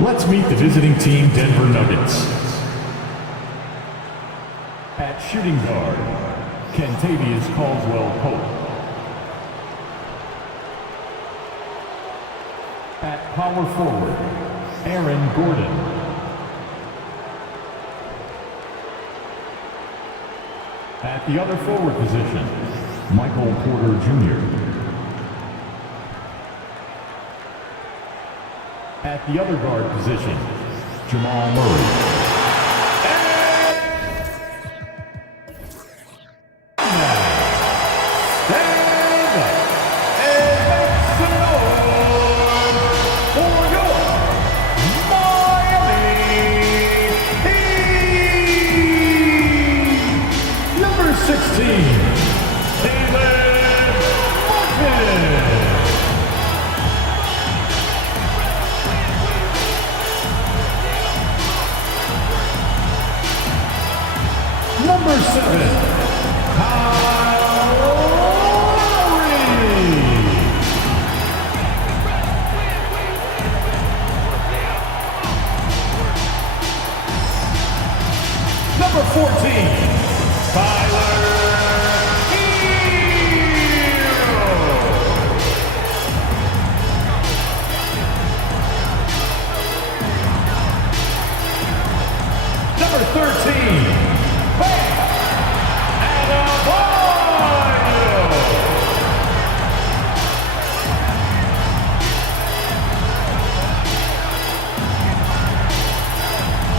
Let's meet the visiting team, Denver Nuggets. At shooting guard, Kentavious Caldwell-Pope. At power forward, Aaron Gordon. At the other forward position, Michael Porter Jr. At the other guard position, Jamal Murray. Number 7, Kyle Lowry. Number 14, Tyler Hero. Number 13,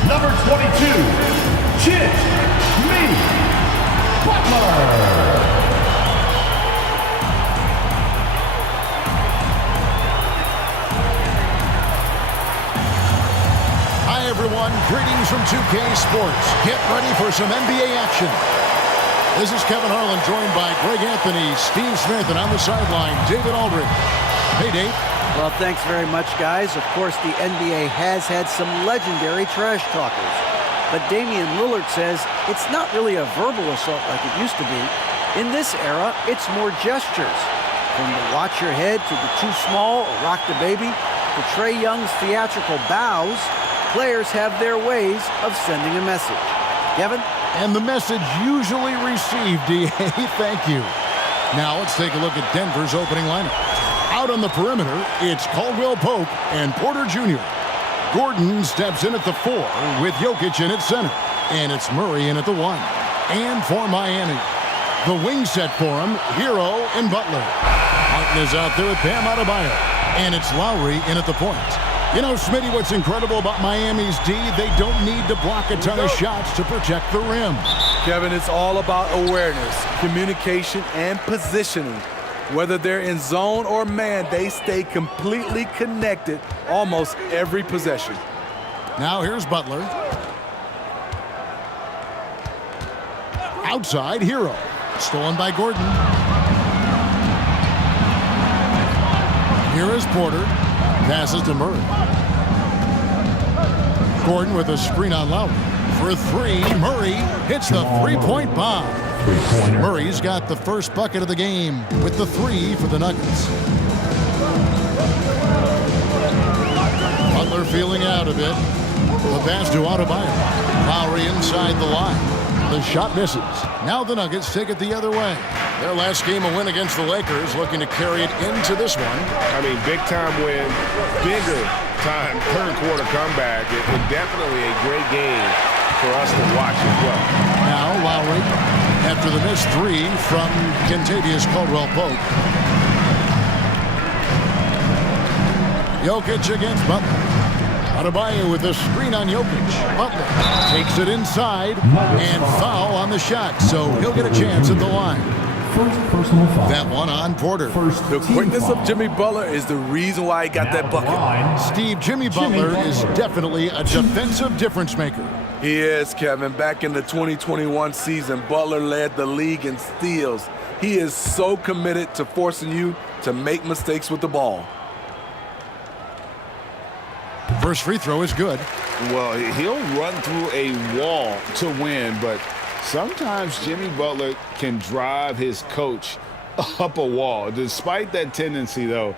Number 22, Jimmy Butler. Hi everyone, greetings from 2K Sports. Get ready for some NBA action. This is Kevin Harlan, joined by Greg Anthony, Steve Smith, and on the sideline, David Aldridge. Hey, Dave. Well, thanks very much, guys. Of course, the NBA has had some legendary trash talkers. But Damian Lillard says it's not really a verbal assault like it used to be. In this era, it's more gestures. From the watch your head to the too small or rock the baby to Trae Young's theatrical bows, players have their ways of sending a message. Kevin? And the message usually received, DA. Thank you. Now let's take a look at Denver's opening lineup. Out on the perimeter, it's Caldwell-Pope and Porter Jr. Gordon steps in at the 4 with Jokic in at center. And it's Murray in at the 1. And for Miami, the wing set for him, Hero and Butler. Martin is out there with Bam Adebayo. And it's Lowry in at the point. You know, Smitty, what's incredible about Miami's D, they don't need to block a ton of shots to protect the rim. Kevin, it's all about awareness, communication, and positioning. Whether they're in zone or man, they stay completely connected almost every possession. Now here's Butler. Outside, Hero. Stolen by Gordon. Here is Porter. Passes to Murray. Gordon with a screen on Lowry. For 3, Murray hits the three-point bomb. Murray's got the first bucket of the game with the 3 for the Nuggets. Butler feeling out a bit. The pass to Adebayo. Lowry inside the line. The shot misses. Now the Nuggets take it the other way. Their last game, a win against the Lakers, looking to carry it into this one. I mean, big-time win, bigger-time third-quarter comeback. It definitely a great game for us to watch as well. Now Lowry, after the missed 3 from Kentavious Caldwell-Pope. Jokic against Butler. Adebayo with a screen on Jokic. Butler takes it inside and foul on the shot, so he'll get a chance at the line. First personal foul. That one on Porter. The quickness of Jimmy Butler is the reason why he got that bucket. Steve, Jimmy Butler is definitely a defensive difference maker. He is, Kevin. Back in the 2021 season, Butler led the league in steals. He is so committed to forcing you to make mistakes with the ball. First free throw is good. Well, he'll run through a wall to win, but sometimes Jimmy Butler can drive his coach up a wall. Despite that tendency, though,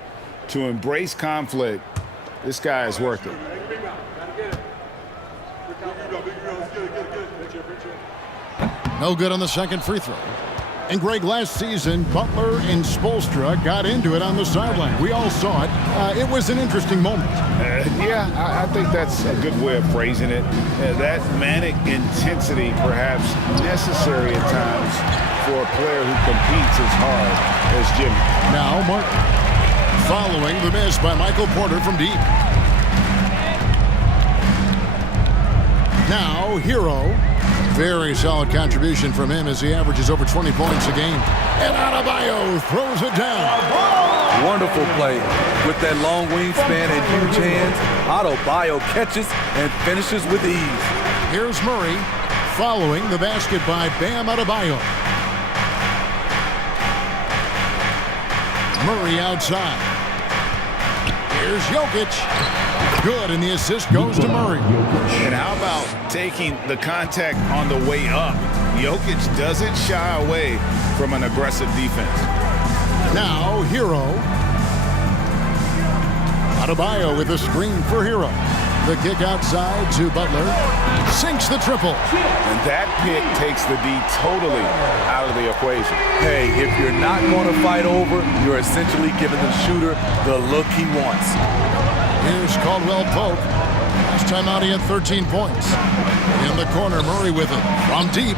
to embrace conflict, this guy is worth it. No good on the second free throw. And Greg, last season, Butler and Spoelstra got into it on the sideline. We all saw it. It was an interesting moment. Yeah, I think that's a good way of phrasing it. That manic intensity perhaps necessary at times for a player who competes as hard as Jimmy. Now Martin, following the miss by Michael Porter from deep. Now Hero. Very solid contribution from him as he averages over 20 points a game. And Adebayo throws it down. Wonderful play. With that long wingspan and huge hands, Adebayo catches and finishes with ease. Here's Murray following the basket by Bam Adebayo. Murray outside. Here's Jokic. Good, and the assist goes to Murray. And how about taking the contact on the way up? Jokic doesn't shy away from an aggressive defense. Now Hero. Adebayo with a screen for Hero. The kick outside to Butler. Sinks the triple. And that pick takes the D totally out of the equation. Hey, if you're not going to fight over, you're essentially giving the shooter the look he wants. Here's Caldwell Pope. Last time out he had 13 points. In the corner, Murray with it. From deep.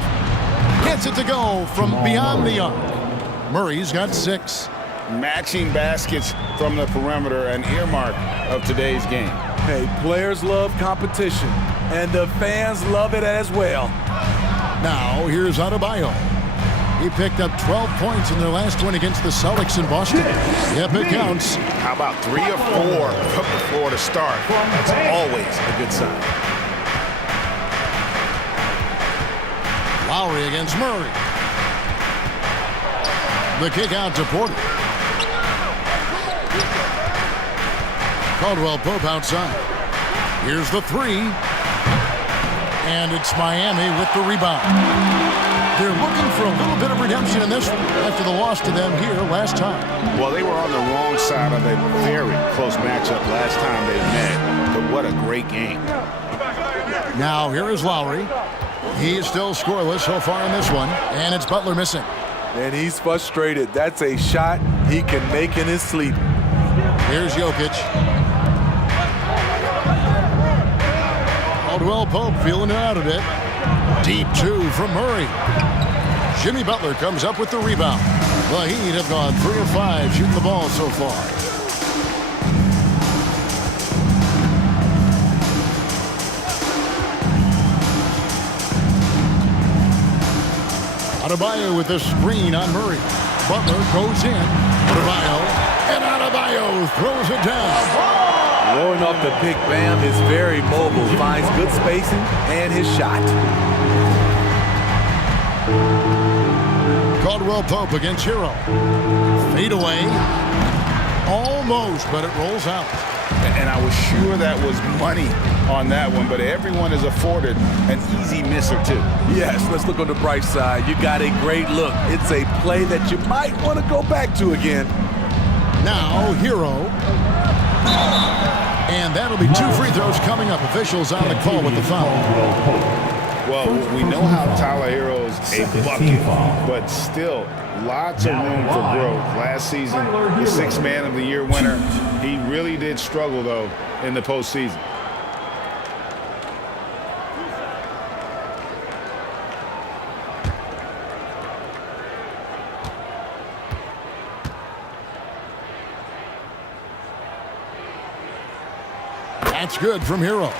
Gets it to go from beyond the arc. Murray's got 6. Matching baskets from the perimeter, an earmark of today's game. Hey, players love competition, and the fans love it as well. Now, here's Adebayo. He picked up 12 points in their last win against the Celtics in Boston. Yep, it counts. How about 3 or 4 from the floor to start? That's always a good sign. Lowry against Murray. The kick out to Porter. Caldwell Pope outside. Here's the 3. And it's Miami with the rebound. They're looking for a little bit of redemption in this one after the loss to them here last time. Well, they were on the wrong side of a very close matchup last time they met, but what a great game. Now here is Lowry. He is still scoreless so far in this one, and it's Butler missing. And he's frustrated. That's a shot he can make in his sleep. Here's Jokic. Caldwell Pope feeling it out a bit. Deep 2 from Murray. Jimmy Butler comes up with the rebound. The Heat have gone 3 of 5 shooting the ball so far. Adebayo with the screen on Murray. Butler goes in. Adebayo. And Adebayo throws it down. Rolling off the pick, Bam is very mobile. Finds good spacing and his shot. Caldwell Pope against Hero. Fade away. Almost, but it rolls out. And I was sure that was money on that one, but everyone is afforded an easy miss or 2. Yes, let's look on the bright side. You got a great look. It's a play that you might want to go back to again. Now, Hero. And that'll be 2 free throws coming up. Officials on the call with the foul. Well, we know how Tyler Hero's a bucket, but still lots of room for growth. Last season, the 6th Man of the Year winner. He really did struggle, though, in the postseason. That's good from Hero.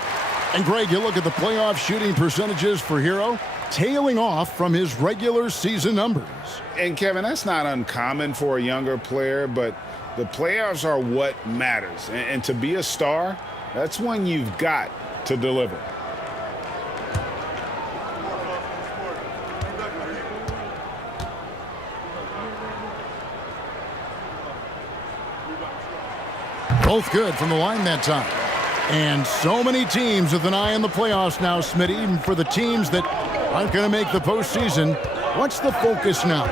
And Greg, you look at the playoff shooting percentages for Hero, tailing off from his regular season numbers. And Kevin, that's not uncommon for a younger player, but the playoffs are what matters. And to be a star, that's when you've got to deliver. Both good from the line that time. And so many teams with an eye on the playoffs now, Smitty, even for the teams that aren't going to make the postseason. What's the focus now?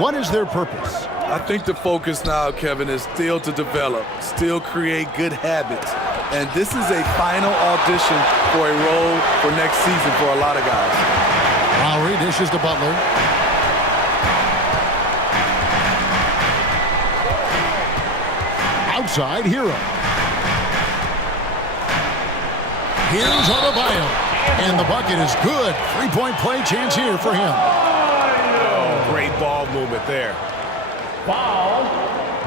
What is their purpose? I think the focus now, Kevin, is still to develop, still create good habits, And this is a final audition for a role for next season for a lot of guys. Lowry dishes to Butler. Outside, Hero. Here's Adebayo. And the bucket is good. Three-point play chance here for him. Oh, great ball movement there. Foul,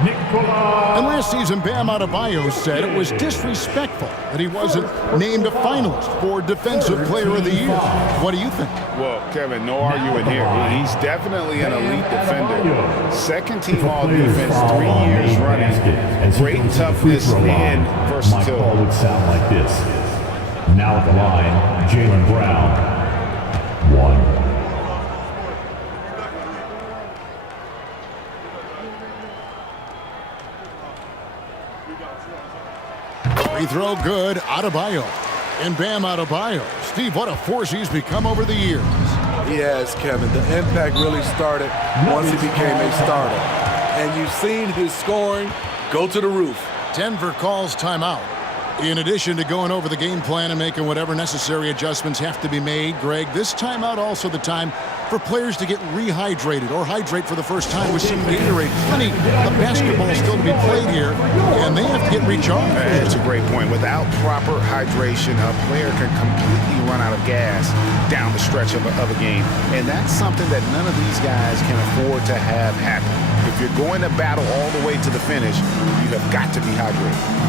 Nikola. And last season, Bam Adebayo said it was disrespectful that he wasn't named a finalist for Defensive Player of the Year. What do you think? Well, Kevin, no arguing here. He's definitely an elite defender. Second team all defense, 3 years running. Great toughness and My call versatility. would sound like this. Now at the line, Jaylen Brown. 1. Free throw good, Adebayo. And Bam Adebayo. Steve, what a force he's become over the years. He has, Kevin. The impact really started once he became a starter. And you've seen his scoring go to the roof. Denver calls timeout. In addition to going over the game plan and making whatever necessary adjustments have to be made, Greg, this timeout also the time for players to get rehydrated or hydrate for the first time with some Gatorade. Plenty of basketball still to be played here, and they have to get recharged. That's a great point. Without proper hydration, a player can completely run out of gas down the stretch of a game. And that's something that none of these guys can afford to have happen. If you're going to battle all the way to the finish, you have got to be hydrated.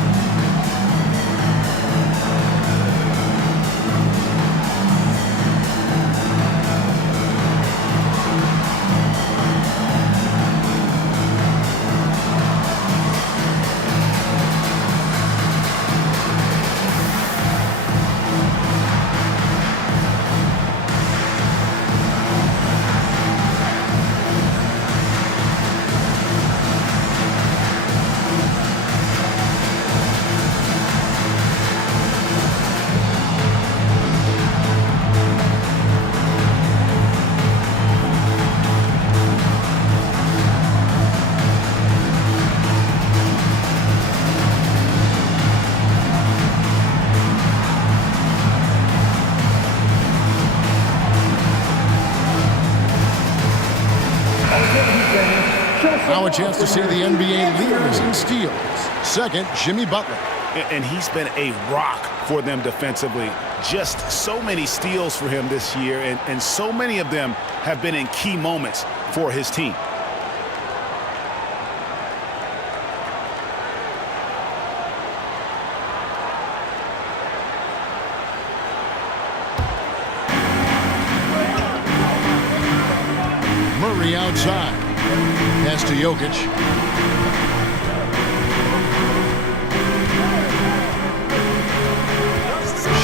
Now a chance to see the NBA leaders in steals. Second, Jimmy Butler. And he's been a rock for them defensively. Just so many steals for him this year, and so many of them have been in key moments for his team. Murray outside. Pass to Jokic.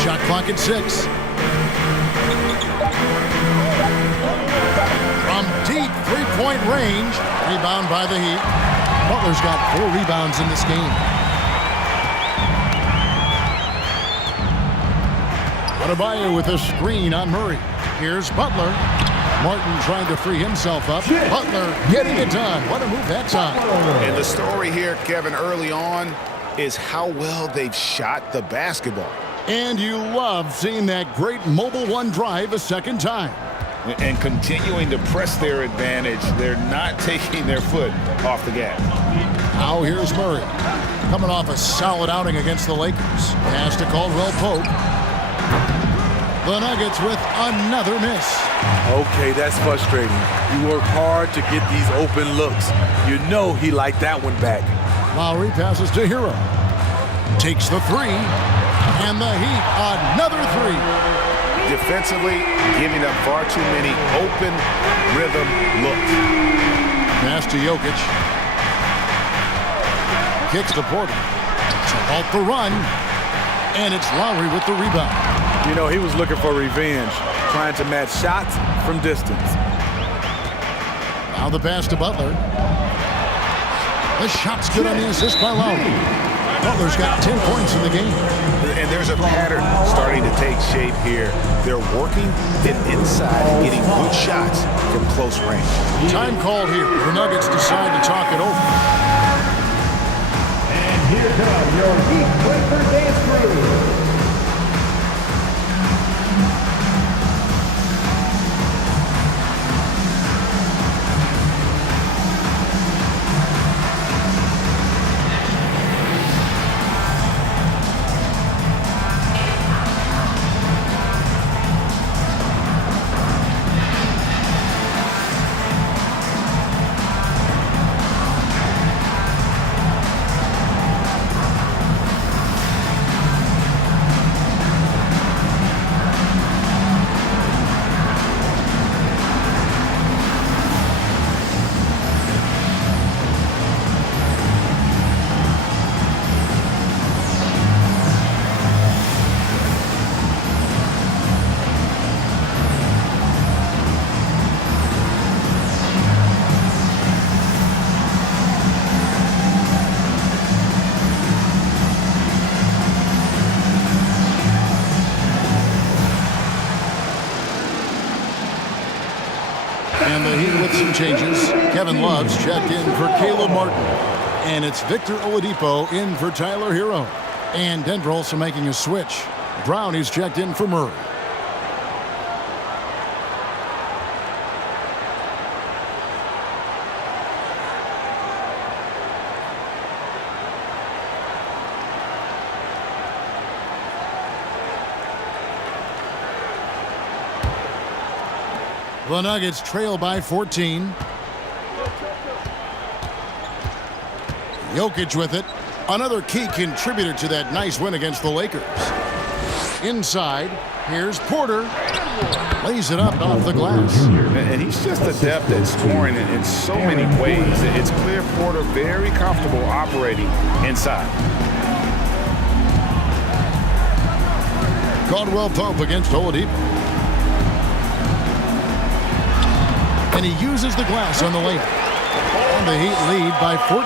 Shot clock at 6. From deep three-point range. Rebound by the Heat. Butler's got 4 rebounds in this game. Adebayo with a screen on Murray. Here's Butler. Martin trying to free himself up. Butler getting it done. What a move that time. And the story here, Kevin, early on is how well they've shot the basketball. And you love seeing that great mobile one drive a second time. And continuing to press their advantage. They're not taking their foot off the gas. Now here's Murray. Coming off a solid outing against the Lakers. Pass to Caldwell Pope. The Nuggets with another miss. Okay, that's frustrating. You work hard to get these open looks. You know he liked that one back. Lowry passes to Hero. Takes the 3. And the Heat, another 3. Defensively, giving up far too many open rhythm looks. Pass to Jokic. Kicks to Porter. To halt the run. And it's Lowry with the rebound. You know, he was looking for revenge, trying to match shots from distance. Now the pass to Butler. The shot's good on the assist by Lowry. Butler's got 10 points in the game. And there's a pattern starting to take shape here. They're working it inside and getting good shots from close range. Time called here. The Nuggets decide to talk it over. And here come your Heat Breaker dance And the Heat with some changes. Kevin Love's checked in for Caleb Martin. And it's Victor Oladipo in for Tyler Hero. And Denver also making a switch. Brown is checked in for Murray. The Nuggets trail by 14. Jokic with it. Another key contributor to that nice win against the Lakers. Inside, here's Porter. Lays it up off the glass. And he's just adept at scoring in so many ways. It's clear Porter very comfortable operating inside. Caldwell Pope against Oladipo. And he uses the glass on the layup. And the Heat lead by 14.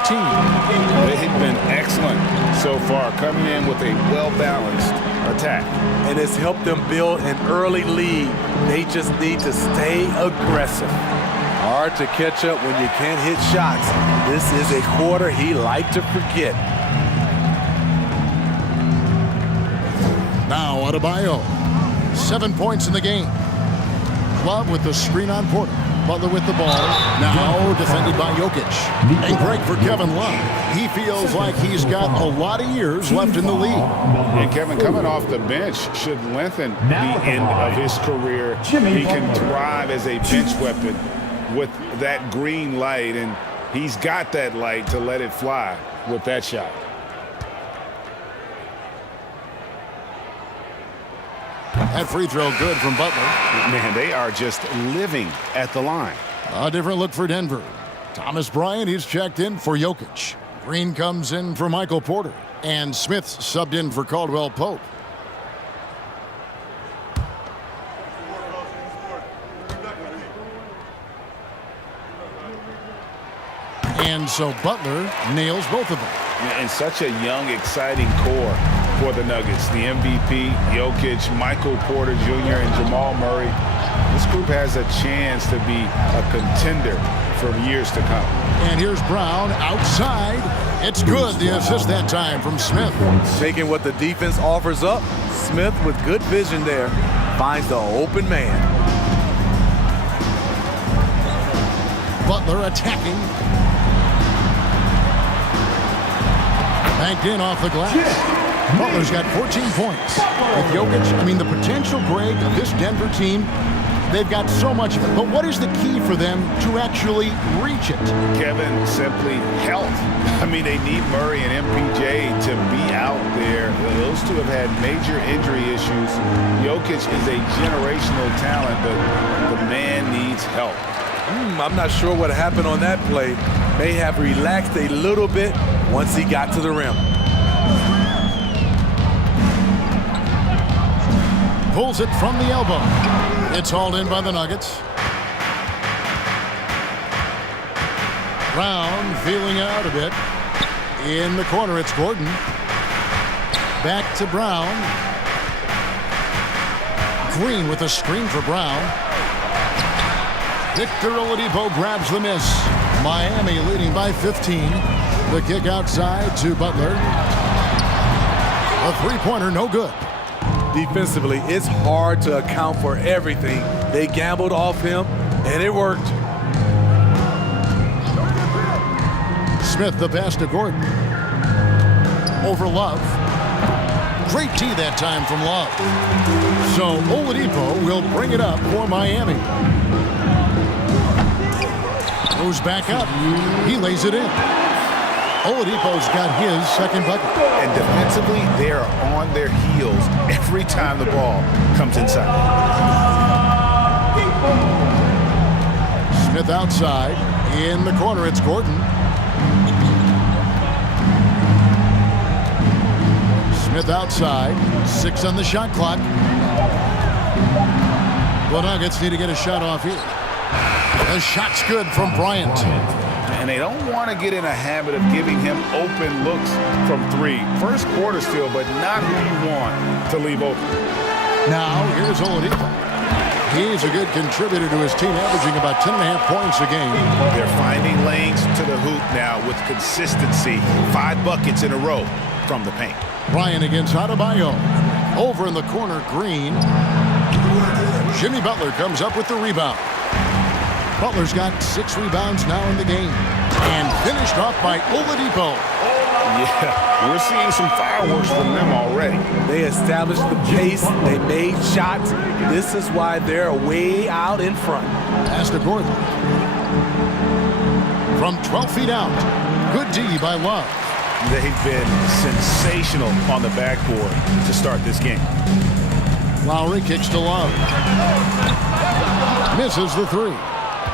They've been excellent so far, coming in with a well-balanced attack. And it's helped them build an early lead. They just need to stay aggressive. Hard to catch up when you can't hit shots. This is a quarter he liked to forget. Now Adebayo. 7 points in the game. Love with the screen on Porter. Butler with the ball. Now defended by Jokic. And great for Kevin Love. He feels like he's got a lot of years left in the league. And Kevin, coming off the bench, should lengthen the end of his career. He can thrive as a bench weapon with that green light, and he's got that light to let it fly with that shot. That free throw good from Butler. Man, they are just living at the line. A different look for Denver. Thomas Bryant, he's checked in for Jokic. Green comes in for Michael Porter. And Smith subbed in for Caldwell Pope. And so Butler nails both of them. And such a young, exciting core for the Nuggets. The MVP, Jokic, Michael Porter Jr., and Jamal Murray. This group has a chance to be a contender for years to come. And here's Brown outside. It's good. The assist that time from Smith. Taking what the defense offers up, Smith with good vision there finds the open man. Butler attacking. Banked in off the glass. Butler's got 14 points. With Jokic, the potential, Greg, of this Denver team, they've got so much of it. But what is the key for them to actually reach it? Kevin, simply health. They need Murray and MPJ to be out there. Those two have had major injury issues. Jokic is a generational talent, but the man needs help. I'm not sure what happened on that play. May have relaxed a little bit once he got to the rim. Pulls it from the elbow. It's hauled in by the Nuggets. Brown feeling it out a bit. In the corner, it's Gordon. Back to Brown. Green with a screen for Brown. Victor Oladipo grabs the miss. Miami leading by 15. The kick outside to Butler. A three-pointer, no good. Defensively, it's hard to account for everything. They gambled off him, and it worked. Smith the pass to Gordon. Over Love. Great tee that time from Love. So Oladipo will bring it up for Miami. Goes back up. He lays it in. Oladipo's got his second bucket. And defensively, they are on their heels every time the ball comes inside. Smith outside. In the corner, it's Gordon. Smith outside. 6 on the shot clock. The Nuggets need to get a shot off here. The shot's good from Bryant. And they don't want to get in a habit of giving him open looks from three. First quarter still, but not who you want to leave open. Now, here's Oladipo. He's a good contributor to his team, averaging about 10.5 points a game. They're finding lanes to the hoop now with consistency. 5 buckets in a row from the paint. Bryant against Adebayo. Over in the corner, Green. Jimmy Butler comes up with the rebound. Butler's got 6 rebounds now in the game. And finished off by Oladipo. Yeah, we're seeing some fireworks from them already. They established the pace. They made shots. This is why they're way out in front. Pass to Gordon. From 12 feet out. Good D by Love. They've been sensational on the backboard to start this game. Lowry kicks to Love. Misses the 3.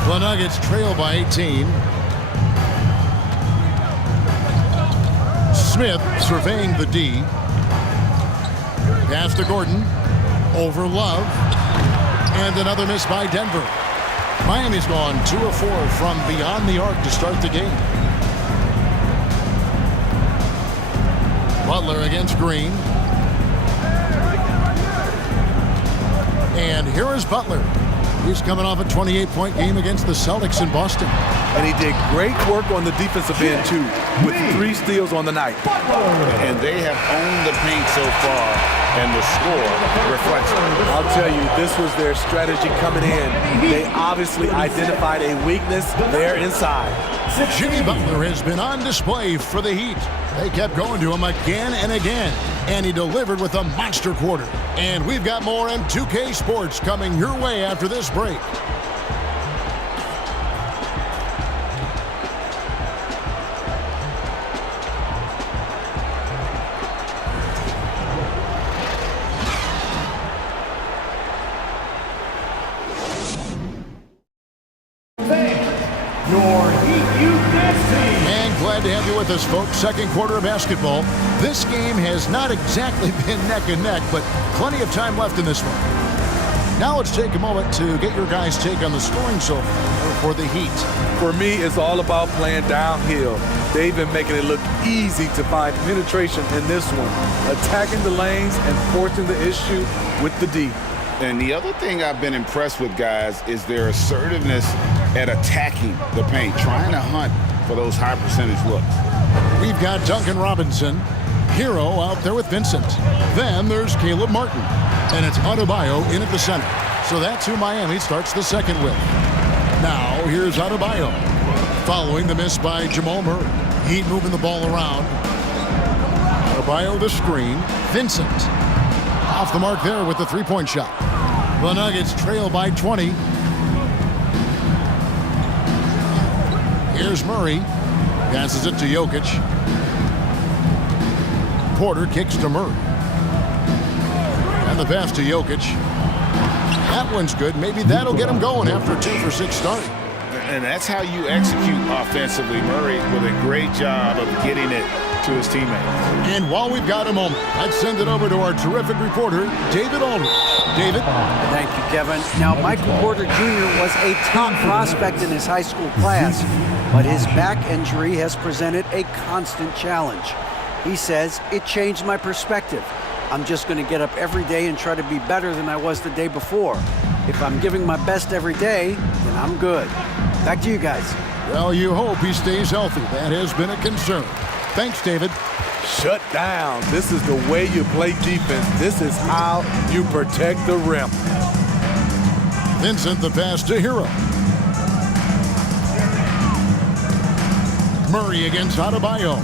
The Nuggets trail by 18. Smith surveying the D. Pass to Gordon. Over Love. And another miss by Denver. Miami's gone 2 of 4 from beyond the arc to start the game. Butler against Green. And here is Butler. He's coming off a 28-point game against the Celtics in Boston. And he did great work on the defensive end, too, with 3 steals on the night. And they have owned the paint so far, and the score reflects it. I'll tell you, this was their strategy coming in. They obviously identified a weakness there inside. Jimmy Butler has been on display for the Heat. They kept going to him again and again, and he delivered with a monster quarter. And we've got more M2K Sports coming your way after this break. And glad to have you with us, folks. Second quarter of basketball. This game has not exactly been neck and neck, but plenty of time left in this one. Now let's take a moment to get your guys' take on the scoring so far for the Heat. For me, it's all about playing downhill. They've been making it look easy to find penetration in this one, attacking the lanes and forcing the issue with the D. And the other thing I've been impressed with, guys, is their assertiveness at attacking the paint, trying to hunt for those high percentage looks. We've got Duncan Robinson, Hero out there with Vincent. Then there's Caleb Martin, and it's Adebayo in at the center. So that's who Miami starts the second with. Now here's Adebayo, following the miss by Jamal Murray. Heat moving the ball around. Adebayo the screen. Vincent off the mark there with the three-point shot. The Nuggets trail by 20. Here's Murray. Passes it to Jokic. Porter kicks to Murray. And the pass to Jokic. That one's good. Maybe that'll get him going after a 2 for 6 start. And that's how you execute offensively. Murray with a great job of getting it to his teammates. And while we've got a moment, let's send it over to our terrific reporter, David Aldridge. David? Thank you, Kevin. Now, Michael Porter Jr. was a top prospect in his high school class, but his back injury has presented a constant challenge. He says, it changed my perspective. I'm just going to get up every day and try to be better than I was the day before. If I'm giving my best every day, then I'm good. Back to you guys. Well, you hope he stays healthy. That has been a concern. Thanks, David. Shut down. This is the way you play defense. This is how you protect the rim. Vincent the pass to Hero. Murray against Adebayo.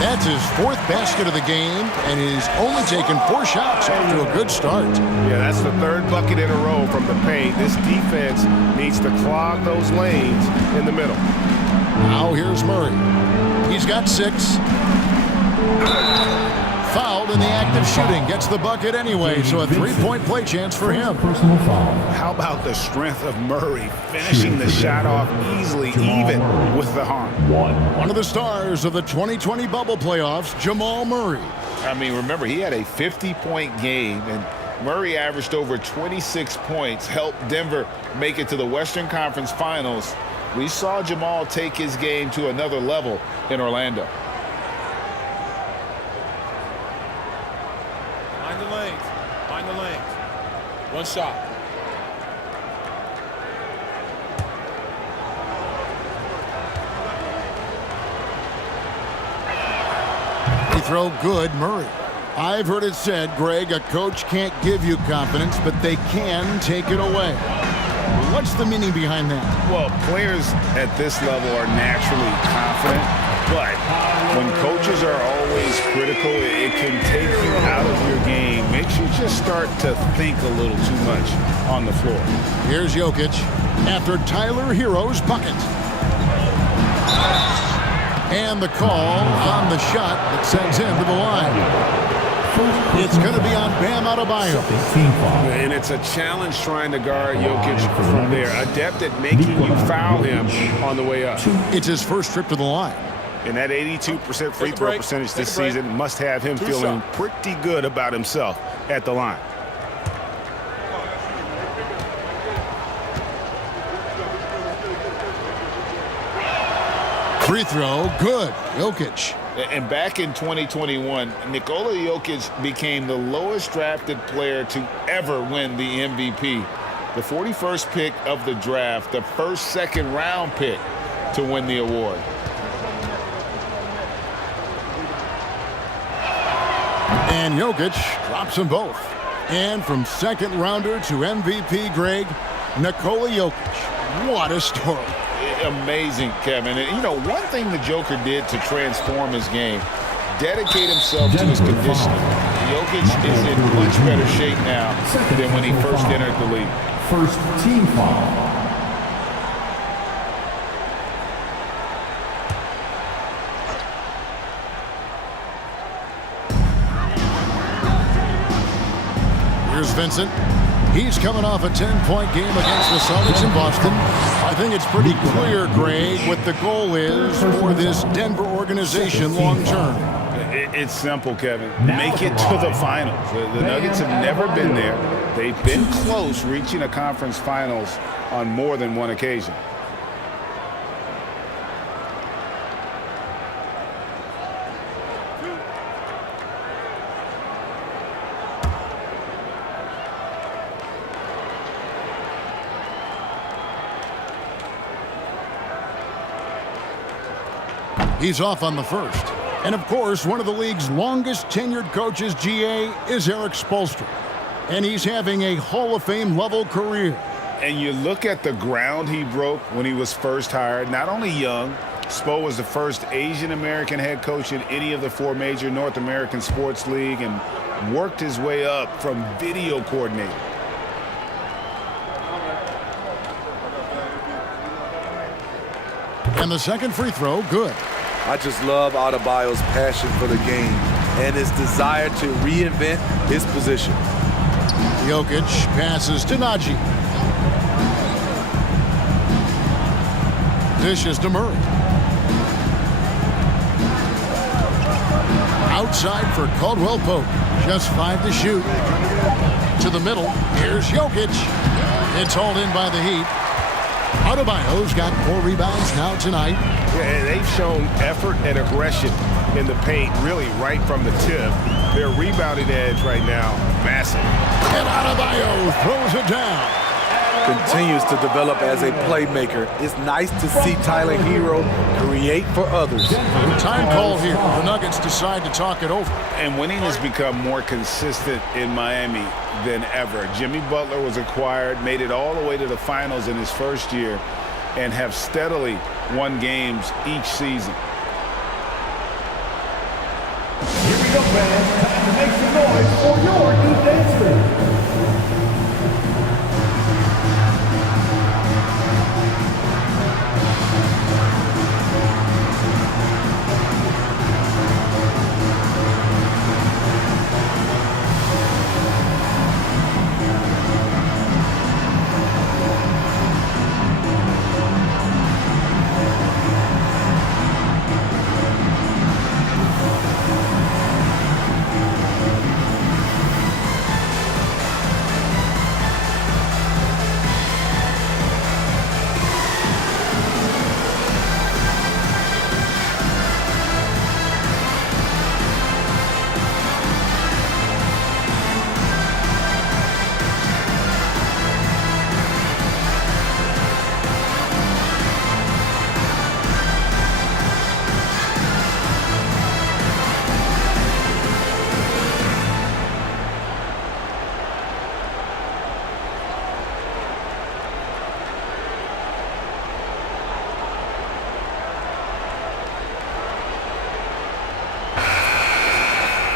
That's his 4th basket of the game, and he's only taken 4 shots after a good start. Yeah, that's the 3rd bucket in a row from the paint. This defense needs to clog those lanes in the middle. Now here's Murray. He's got 6. Fouled in the act of shooting. Gets the bucket anyway, so a 3-point play chance for him. Personal foul. How about the strength of Murray finishing the shot off easily, even with the harm? One of the stars of the 2020 bubble playoffs, Jamal Murray. I mean, remember, he had a 50-point game, and Murray averaged over 26 points, helped Denver make it to the Western Conference Finals. We saw Jamal take his game to another level in Orlando. Find the lanes. Find the lanes. One shot. throw, good. Murray. I've heard it said, Greg, a coach can't give you confidence, but they can take it away. What's the meaning behind that? Well, players at this level are naturally confident, but when coaches are always critical, it can take you out of your game. Makes you just start to think a little too much on the floor. Here's Jokic after Tyler Hero's bucket. And the call on the shot that sends him to the line. It's going to be on Bam Adebayo. And it's a challenge trying to guard Jokic from there. Adept at making you foul him on the way up. It's his first trip to the line. And that 82% free throw percentage this season must have him feeling pretty good about himself at the line. Free throw, good. Jokic. And back in 2021, Nikola Jokic became the lowest drafted player to ever win the MVP. The 41st pick of the draft, the first second-round pick to win the award. And Jokic drops them both. And from second rounder to MVP, Greg, Nikola Jokic. What a story. Amazing, Kevin. And, you know, one thing the Joker did to transform his game, dedicate himself to his conditioning. Jokic is in much better shape now than when he first entered the league. First team foul. Here's Vincent. He's coming off a 10-point game against the Celtics in Boston. I think it's pretty clear, Greg, what the goal is for this Denver organization long term. It's simple, Kevin. Make it to the finals. The Nuggets have never been there. They've been close reaching a conference finals on more than one occasion. He's off on the first. And, of course, one of the league's longest tenured coaches, GA, is Eric Spoelstra. And he's having a Hall of Fame level career. And you look at the ground he broke when he was first hired. Not only young, Spo was the first Asian-American head coach in any of the four major North American sports league and worked his way up from video coordinator. And the second free throw, good. I just love Adebayo's passion for the game and his desire to reinvent his position. Jokic passes to Najee. Dishes to Murray. Outside for Caldwell Pope. Just 5 to shoot. To the middle. Here's Jokic. It's hauled in by the Heat. Adebayo's got 4 rebounds now tonight. Yeah, they've shown effort and aggression in the paint, really right from the tip. Their rebounding edge right now, massive. And Adebayo throws it down. Continues to develop as a playmaker. It's nice to see Tyler Hero create for others. Time call here. The Nuggets decide to talk it over. And winning has become more consistent in Miami than ever. Jimmy Butler was acquired, made it all the way to the finals in his first year, and have steadily won games each season. Here we go, fans. Time to make some noise for your new dance.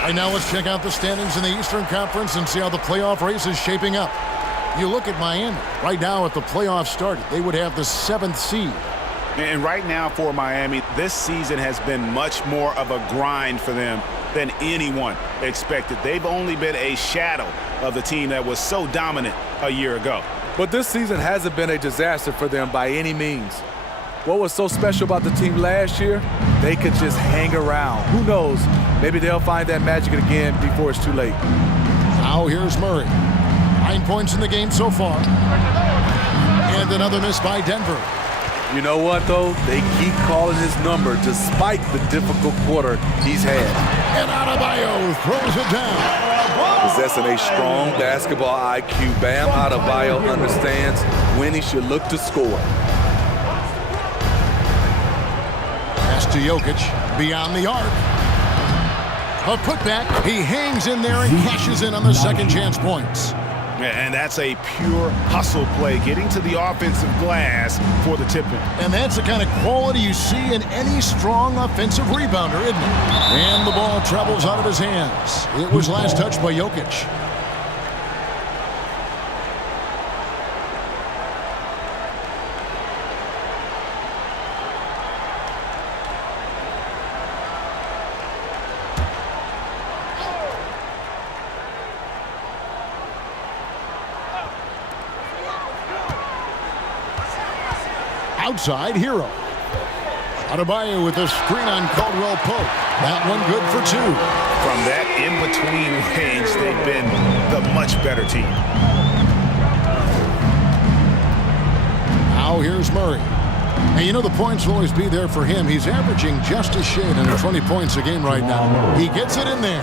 Right now, let's check out the standings in the Eastern Conference and see how the playoff race is shaping up. You look at Miami. Right now, if the playoffs started, they would have the 7th seed. And right now for Miami, this season has been much more of a grind for them than anyone expected. They've only been a shadow of the team that was so dominant a year ago. But this season hasn't been a disaster for them by any means. What was so special about the team last year? They could just hang around. Who knows? Maybe they'll find that magic again before it's too late. Now here's Murray. 9 points in the game so far. And another miss by Denver. You know what, though? They keep calling his number despite the difficult quarter he's had. And Adebayo throws it down. Possessing a strong basketball IQ, Bam Adebayo understands when he should look to score. Pass to Jokic, beyond the arc. A putback, he hangs in there and cashes in on the second chance points. And that's a pure hustle play, getting to the offensive glass for the tip-in. And that's the kind of quality you see in any strong offensive rebounder, isn't it? And the ball travels out of his hands. It was last touched by Jokic. Outside, Hero. Adebayo with a screen on Caldwell Pope. That one good for 2. From that in-between range, they've been the much better team. Now here's Murray. And you know the points will always be there for him. He's averaging just a shade under 20 points a game right now. He gets it in there.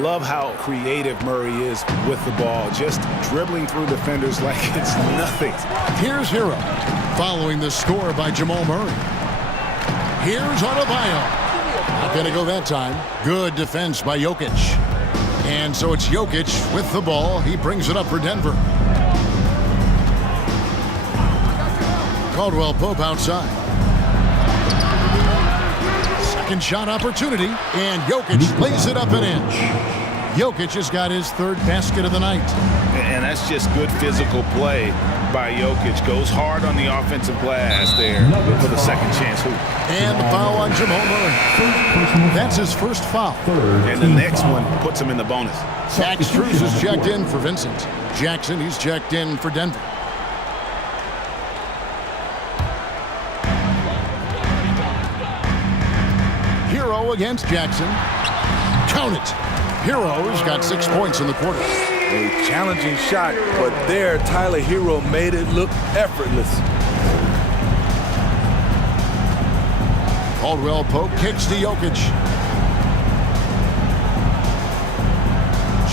Love how creative Murray is with the ball, just dribbling through defenders like it's nothing. Here's Hero, following the score by Jamal Murray. Here's Adebayo. Not going to go that time. Good defense by Jokic. And so it's Jokic with the ball. He brings it up for Denver. Caldwell Pope outside. Second shot opportunity, and Jokic lays it up an inch. Jokic has got his 3rd basket of the night. And that's just good physical play by Jokic. Goes hard on the offensive glass there for the second chance hoop. And the foul on Jamal Murray. That's his first foul. And the next one puts him in the bonus. Max Strus is checked in for Vincent. Jackson, he's checked in for Denver. Hero against Jackson. Count it. Hero's got 6 points in the quarter. A challenging shot, but there Tyler Hero made it look effortless. Caldwell Pope kicks to Jokic.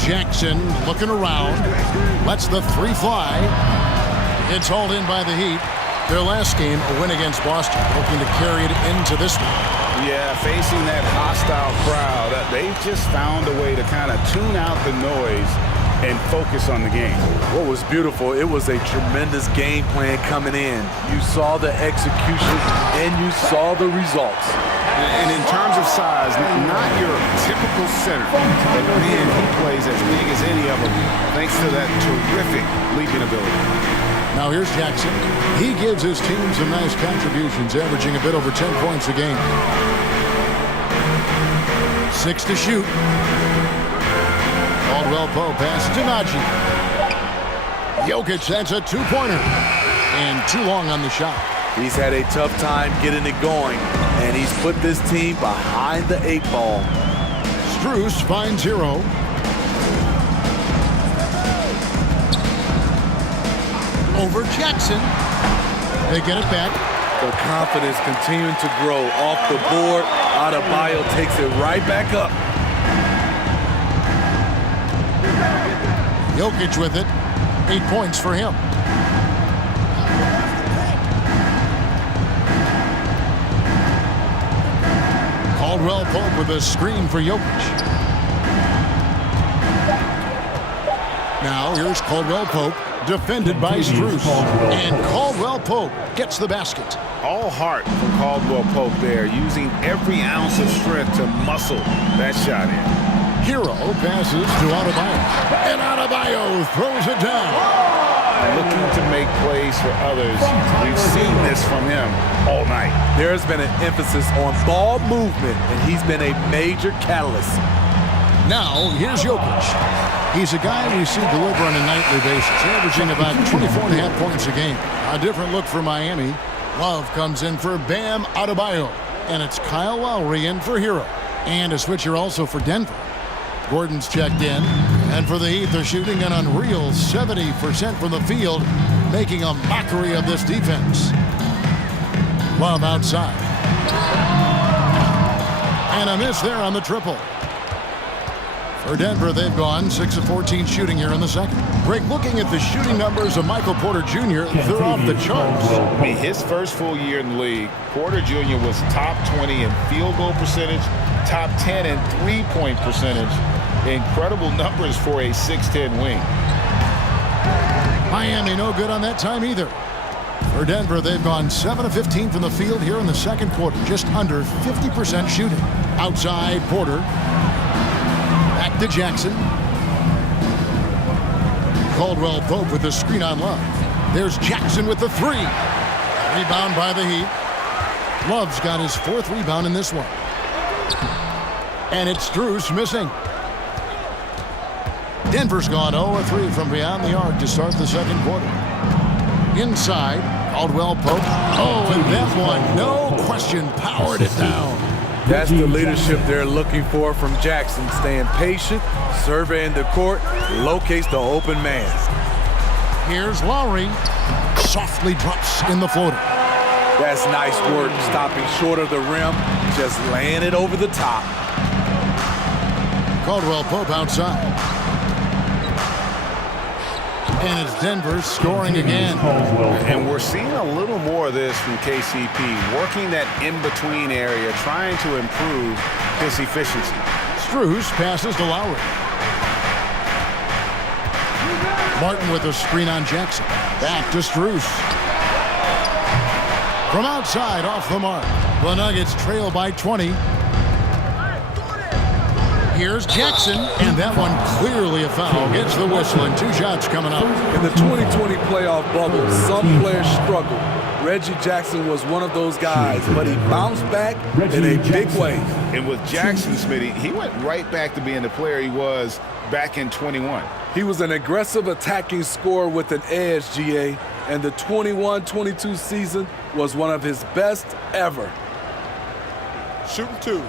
Jackson looking around. Lets the 3 fly. It's hauled in by the Heat. Their last game, a win against Boston, hoping to carry it into this one. Yeah, facing that hostile crowd, they've just found a way to kind of tune out the noise and focus on the game. What was beautiful, it was a tremendous game plan coming in. You saw the execution and you saw the results. And in terms of size, not your typical center, but man, he plays as big as any of them thanks to that terrific leaping ability. Now here's Jackson. He gives his team some nice contributions, averaging a bit over 10 points a game. 6 to shoot. Caldwell Pope pass to Najee. Jokic, that's a 2-pointer. And too long on the shot. He's had a tough time getting it going, and he's put this team behind the 8 ball. Strus finds Hero. Over Jackson. They get it back. The confidence continuing to grow off the board. Adebayo takes it right back up. Jokic with it. 8 points for him. Caldwell Pope with a screen for Jokic. Now here's Caldwell Pope, defended by Strus. And Caldwell Pope gets the basket. All heart from Caldwell Pope there, using every ounce of strength to muscle that shot in. Hero passes to Adebayo. And Adebayo throws it down. Looking to make plays for others. We've seen this from him all night. There's been an emphasis on ball movement, and he's been a major catalyst. Now, here's Jokic. He's a guy we see deliver on a nightly basis, averaging about 24.5 points a game. A different look for Miami. Love comes in for Bam Adebayo. And it's Kyle Lowry in for Hero. And a switcher also for Denver. Gordon's checked in. And for the Heat, they're shooting an unreal 70% from the field, making a mockery of this defense. Love outside. And a miss there on the triple. For Denver, they've gone 6 of 14 shooting here in the second. Greg, looking at the shooting numbers of Michael Porter Jr., they're off the charts. I mean, his first full year in the league, Porter Jr. was top 20 in field goal percentage, top 10 in three-point percentage. Incredible numbers for a 6'10 wing. Miami no good on that time either. For Denver, they've gone 7 of 15 from the field here in the second quarter, just under 50% shooting. Outside, Porter. Back to Jackson. Caldwell Pope with the screen on Love. There's Jackson with the three. Rebound by the Heat. Love's got his 4th rebound in this one. And it's Strus missing. Denver's gone 0-3 from beyond the arc to start the second quarter. Inside, Caldwell Pope. Oh, and that one, no question, powered it down. That's the leadership they're looking for from Jackson. Staying patient, surveying the court, locates the open man. Here's Lowry. Softly drops in the floater. That's nice work, stopping short of the rim, just laying it over the top. Caldwell Pope outside. And it's Denver scoring again. And we're seeing a little more of this from KCP, working that in-between area, trying to improve his efficiency. Strus passes to Lowry. Martin with a screen on Jackson. Back to Strus. From outside, off the mark. The Nuggets trail by 20. Here's Jackson, and that one clearly a foul. Gets the whistle, and 2 shots coming up. In the 2020 playoff bubble, some players struggled. Reggie Jackson was one of those guys, but he bounced back in a big way. And with Jackson, Smitty, he went right back to being the player he was back in 21. He was an aggressive attacking scorer with an edge, GA, and the 21-22 season was one of his best ever. Shooting 2.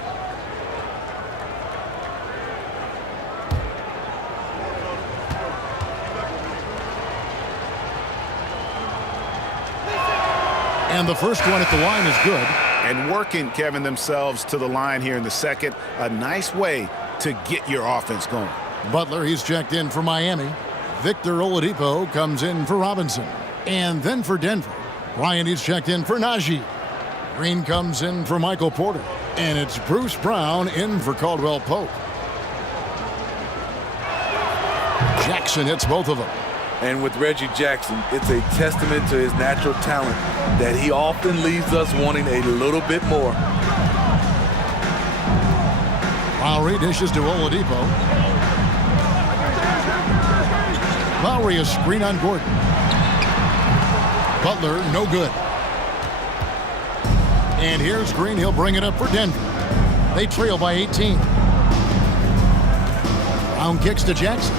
And the first one at the line is good. And working, Kevin, themselves to the line here in the second. A nice way to get your offense going. Butler, he's checked in for Miami. Victor Oladipo comes in for Robinson. And then for Denver, Bryant, he's checked in for Najee. Green comes in for Michael Porter. And it's Bruce Brown in for Caldwell Pope. Jackson hits both of them. And with Reggie Jackson, it's a testament to his natural talent that he often leaves us wanting a little bit more. Lowry dishes to Oladipo. Lowry a screen on Gordon. Butler, no good. And here's Green. He'll bring it up for Denver. They trail by 18. Brown kicks to Jackson.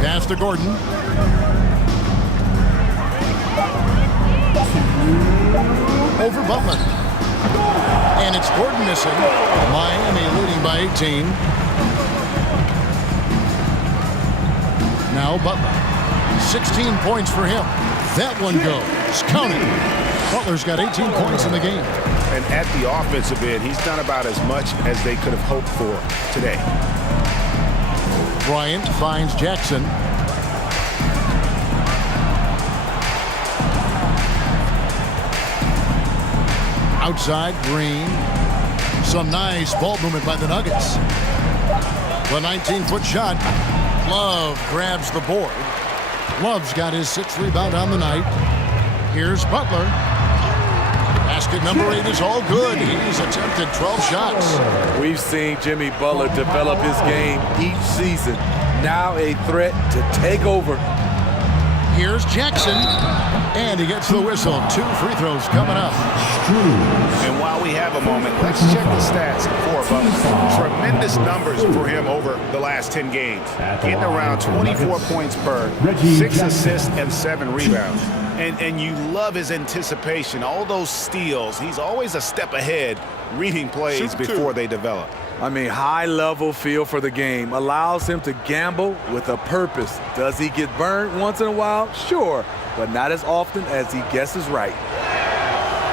Pass to Gordon. Over Butler. And it's Gordon missing. Miami leading by 18. Now Butler. 16 points for him. That one goes. Counting. Butler's got 18 points in the game. And at the offensive end, he's done about as much as they could have hoped for today. Bryant finds Jackson. Outside, Green. Some nice ball movement by the Nuggets. The 19-foot shot. Love grabs the board. Love's got his 6th rebound on the night. Here's Butler. Basket number 8 is all good. He's attempted 12 shots. We've seen Jimmy Butler develop his game each season. Now a threat to take over. Here's Jackson. And he gets the whistle. 2 free throws coming up. And while we have a moment, let's check the stats for Butler. Tremendous numbers for him over the last 10 games. Getting around 24 points per, 6 assists, and 7 rebounds. And you love his anticipation, all those steals. He's always a step ahead, reading plays before they develop. I mean, high-level feel for the game allows him to gamble with a purpose. Does he get burned once in a while? Sure, but not as often as he guesses right.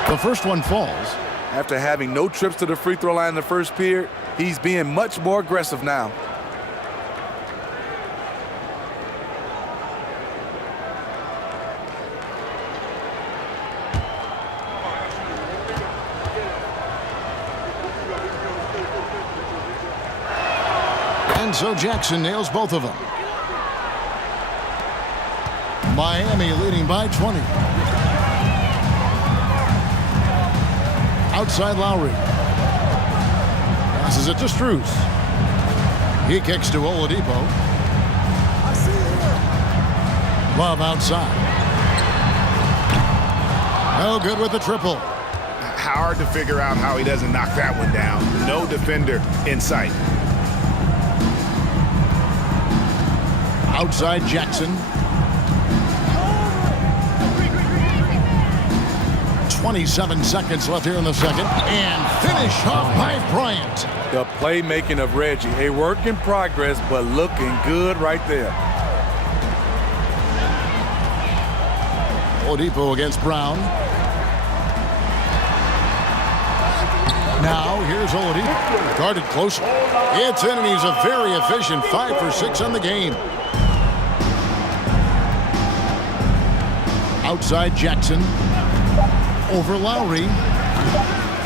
The first one falls. After having no trips to the free throw line in the first period, he's being much more aggressive now. And so Jackson nails both of them. Miami leading by 20. Outside Lowry. Passes it to Strus. He kicks to Oladipo. Love outside. No good with the triple. Hard to figure out how he doesn't knock that one down. No defender in sight. Outside Jackson. 27 seconds left here in the second. And finish off by Bryant. The playmaking of Reggie, a work in progress, but looking good right there. Oladipo against Brown. Now here's Oladipo. Guarded closely. It's in, and he's a very efficient 5 for 6 on the game. Outside Jackson. Over Lowry.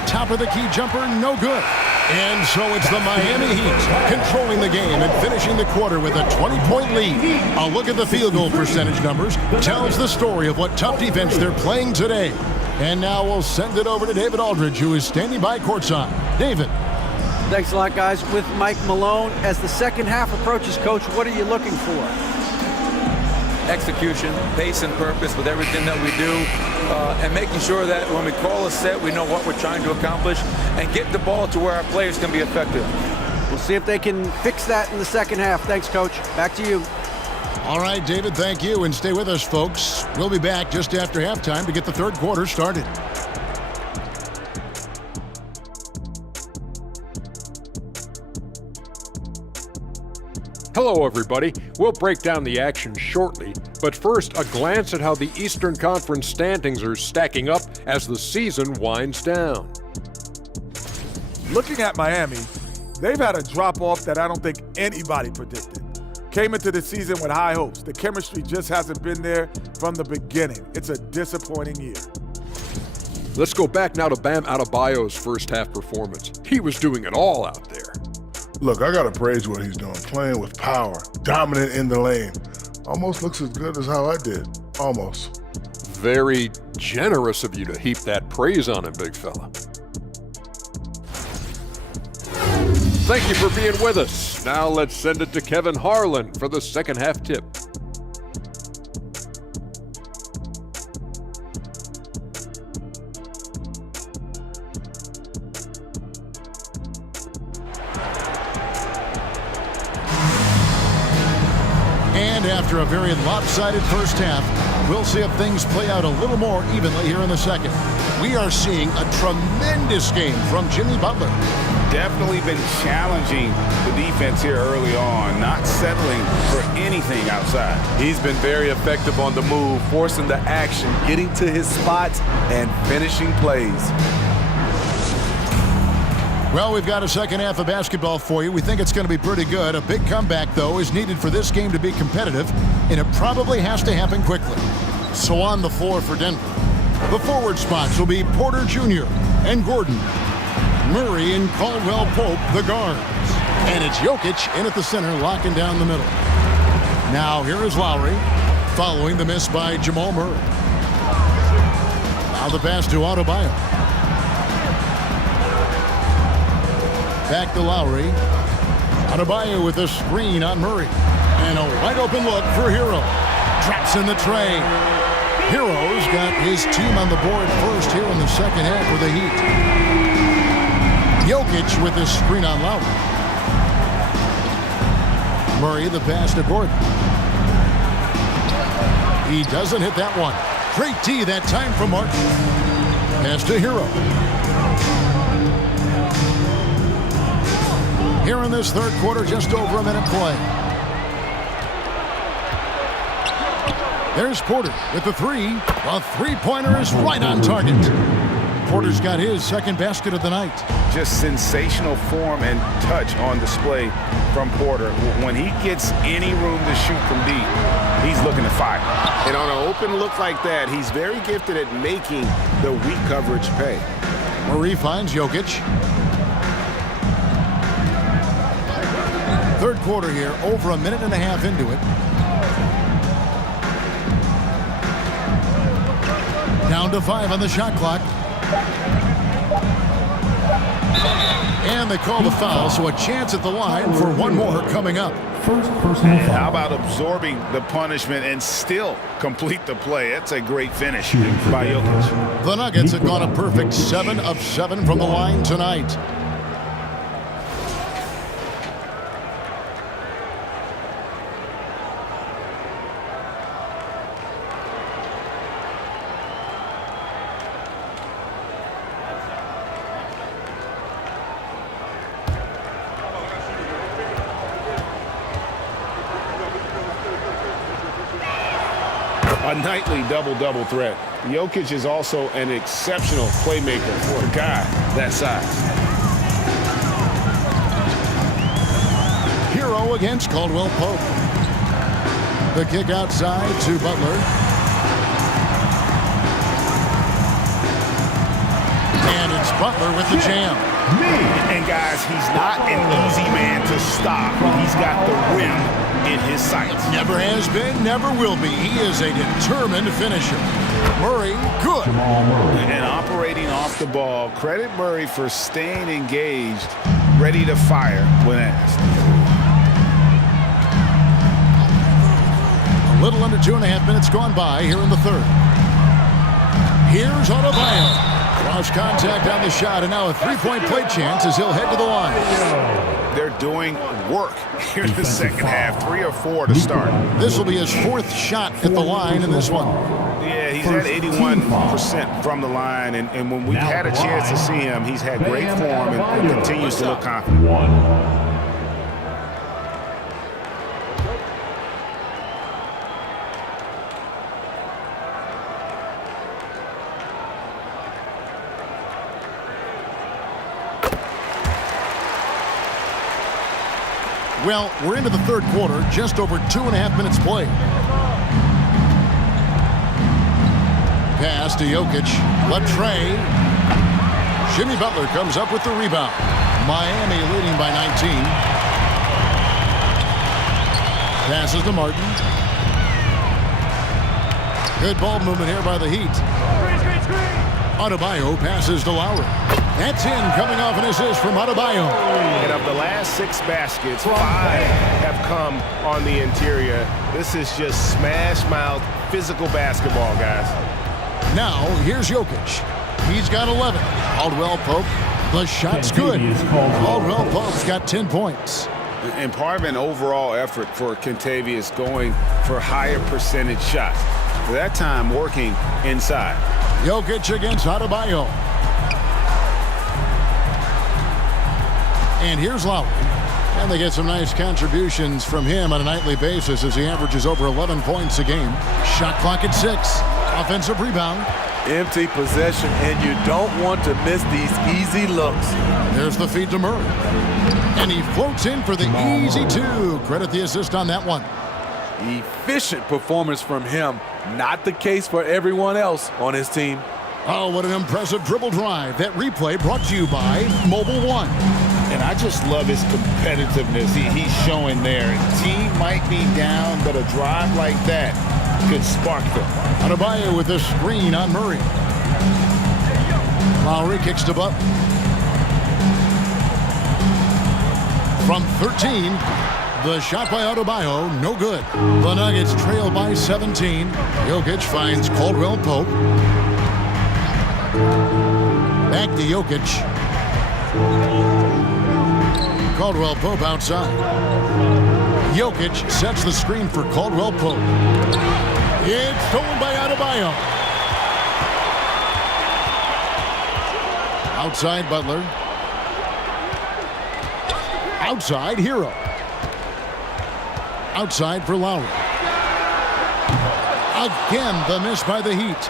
Top of the key jumper, no good. And so it's the Miami Heat controlling the game and finishing the quarter with a 20-point lead. A look at the field goal percentage numbers tells the story of what tough defense they're playing today. And now we'll send it over to David Aldridge, who is standing by courtside. David. Thanks a lot, guys. With Mike Malone, as the second half approaches, Coach, what are you looking for? Execution, pace, and purpose with everything that we do, and making sure that when we call a set, we know what we're trying to accomplish and get the ball to where our players can be effective. We'll see if they can fix that in the second half. Thanks, Coach. Back to you. All right, David, thank you, and stay with us, folks. We'll be back just after halftime to get the third quarter started. Hello, everybody. We'll break down the action shortly, but first, a glance at how the Eastern Conference standings are stacking up as the season winds down. Looking at Miami, they've had a drop-off that I don't think anybody predicted. Came into the season with high hopes. The chemistry just hasn't been there from the beginning. It's a disappointing year. Let's go back now to Bam Adebayo's first half performance. He was doing it all out there. Look, I got to praise what he's doing, playing with power, dominant in the lane. Almost looks as good as how I did. Almost. Very generous of you to heap that praise on him, big fella. Thank you for being with us. Now let's send it to Kevin Harlan for the second half tip. And after a very lopsided first half, we'll see if things play out a little more evenly here in the second. We are seeing a tremendous game from Jimmy Butler. Definitely been challenging the defense here early on, not settling for anything outside. He's been very effective on the move, forcing the action, getting to his spots, and finishing plays. Well, we've got a second half of basketball for you. We think it's going to be pretty good. A big comeback, though, is needed for this game to be competitive, and it probably has to happen quickly. So on the floor for Denver, the forward spots will be Porter Jr. and Gordon. Murray and Caldwell Pope, the guards. And it's Jokic in at the center, locking down the middle. Now here is Lowry, following the miss by Jamal Murray. Now the pass to Adebayo. Back to Lowry. Adebayo with a screen on Murray. And a wide open look for Hero. Drops in the tray. Hero's got his team on the board first here in the second half with the Heat. Jokic with his screen on Lowry. Murray the pass to Gordon. He doesn't hit that one. Great D that time from Martin. Pass to Hero. Here in this third quarter, just over a minute play. There's Porter with the three. A three-pointer is right on target. Porter's got his second basket of the night. Just sensational form and touch on display from Porter. When he gets any room to shoot from deep, he's looking to fire. And on an open look like that, he's very gifted at making the weak coverage pay. Murray finds Jokic. Third quarter here, over a minute and a half into it. Down to 5 on the shot clock. And they call the foul, so a chance at the line for one more coming up. First personal foul. How about absorbing the punishment and still complete the play? That's a great finish by Jokic. The Nuggets have gone a perfect 7 of 7 from the line tonight. A nightly double-double threat. Jokic is also an exceptional playmaker for a guy that size. Hero against Caldwell Pope. The kick outside to Butler. And it's Butler with the jam. And guys, he's not an easy man to stop. He's got the rim in his sights. Never has been, never will be. He is a determined finisher. Murray, good. And operating off the ball, credit Murray for staying engaged, ready to fire when asked. A little under 2.5 minutes gone by here in the third. Here's Adebayo. Cross contact on the shot, and now a three-point play chance as he'll head to the line. They're doing work here in the second half, 3 or 4 to start. This will be his 4th shot at the line in this one. Yeah, he's at 81% from the line, and when we've had a chance to see him, he's had great form and continues to look confident. Well, we're into the third quarter, just over 2.5 minutes played. Pass to Jokic. Latrey. Jimmy Butler comes up with the rebound. Miami leading by 19. Passes to Martin. Good ball movement here by the Heat. Adebayo passes to Lowry. That's in, coming off an assist from Adebayo. And of the last 6 baskets, 5 have come on the interior. This is just smash-mouth, physical basketball, guys. Now, here's Jokic. He's got 11. Caldwell Pope, the shot's good. Caldwell Pope's got 10 points. And part of an overall effort for Kentavious going for higher percentage shots. For that time, working inside. Jokic against Adebayo. And here's Lowry. And they get some nice contributions from him on a nightly basis as he averages over 11 points a game. Shot clock at 6. Offensive rebound. Empty possession, and you don't want to miss these easy looks. There's the feed to Murray. And he floats in for the easy 2. Credit the assist on that one. Efficient performance from him. Not the case for everyone else on his team. Oh, what an impressive dribble drive. That replay brought to you by Mobile One. And I just love his competitiveness he's showing there. Team might be down, but a drive like that could spark them. Adebayo with a screen on Murray. Lowry kicks to Butler. From 13, the shot by Adebayo, no good. The Nuggets trail by 17. Jokic finds Caldwell Pope. Back to Jokic. Caldwell Pope outside. Jokic sets the screen for Caldwell Pope. It's stolen by Adebayo. Outside Butler. Outside Hero. Outside for Lowry. Again, the miss by the Heat.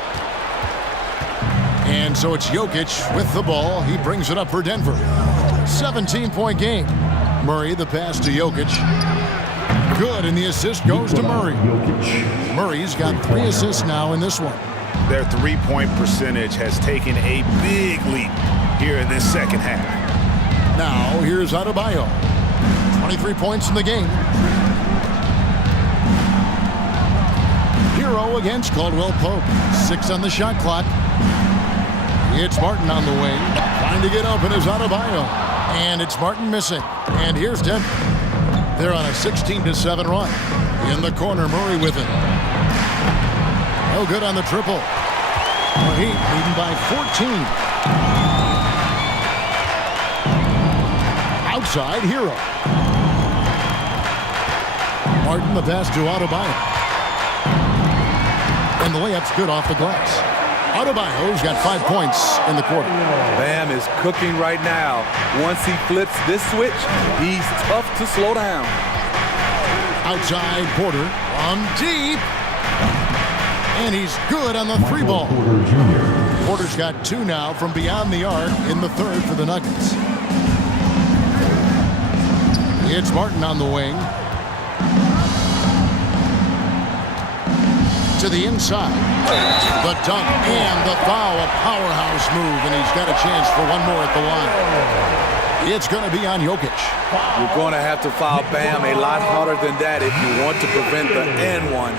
And so it's Jokic with the ball. He brings it up for Denver. 17-point game. Murray, the pass to Jokic. Good, and the assist goes to Murray. Murray's got 3 assists now in this one. Their three-point percentage has taken a big leap here in this second half. Now, here's Adebayo. 23 points in the game. Hero against Caldwell Pope. 6 on the shot clock. It's Martin on the wing. Trying to get open is Adebayo. And it's Martin missing. And here's Denver. They're on a 16-7 run. In the corner, Murray with it. No good on the triple. The Heat leading by 14. Outside, Hero. Martin, the pass to Adebayo. And the layup's good off the glass. Adebayo's got 5 points in the quarter. Bam is cooking right now. Once he flips this switch, he's tough to slow down. Outside Porter from deep. And he's good on the 3 ball. Porter's got 2 now from beyond the arc in the third for the Nuggets. It's Martin on the wing. To the inside. The dunk and the foul, a powerhouse move, and he's got a chance for one more at the line. It's going to be on Jokic. You're going to have to foul Bam a lot harder than that if you want to prevent the and one.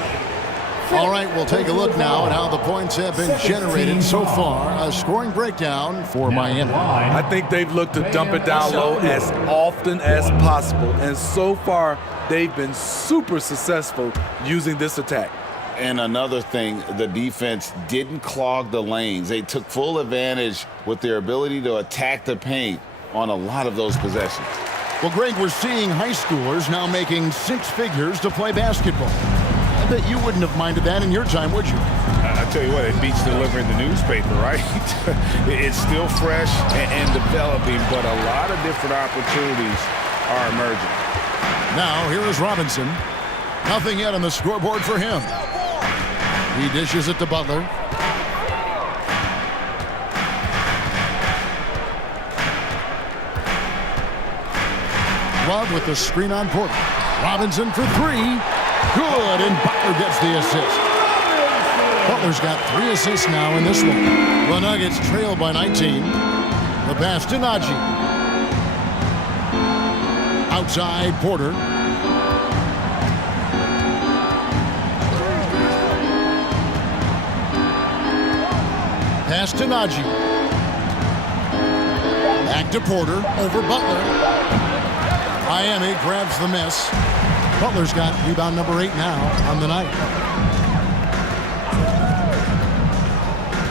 All right, we'll take a look now at how the points have been generated so far. A scoring breakdown for Miami. I think they've looked to dump it down low as often as possible, and so far they've been super successful using this attack. And another thing, the defense didn't clog the lanes. They took full advantage with their ability to attack the paint on a lot of those possessions. Well, Greg, we're seeing high schoolers now making 6 figures to play basketball. I bet you wouldn't have minded that in your time, would you? I tell you what, it beats delivering the newspaper, right? It's still fresh and developing, but a lot of different opportunities are emerging. Now, here is Robinson. Nothing yet on the scoreboard for him. He dishes it to Butler. Love with the screen on Porter. Robinson for 3. Good, and Butler gets the assist. Butler's got 3 assists now in this one. The Nuggets trail by 19. The pass to Najee. Outside, Porter. Pass to Najee. Back to Porter, over Butler. Miami grabs the miss. Butler's got rebound number 8 now on the night.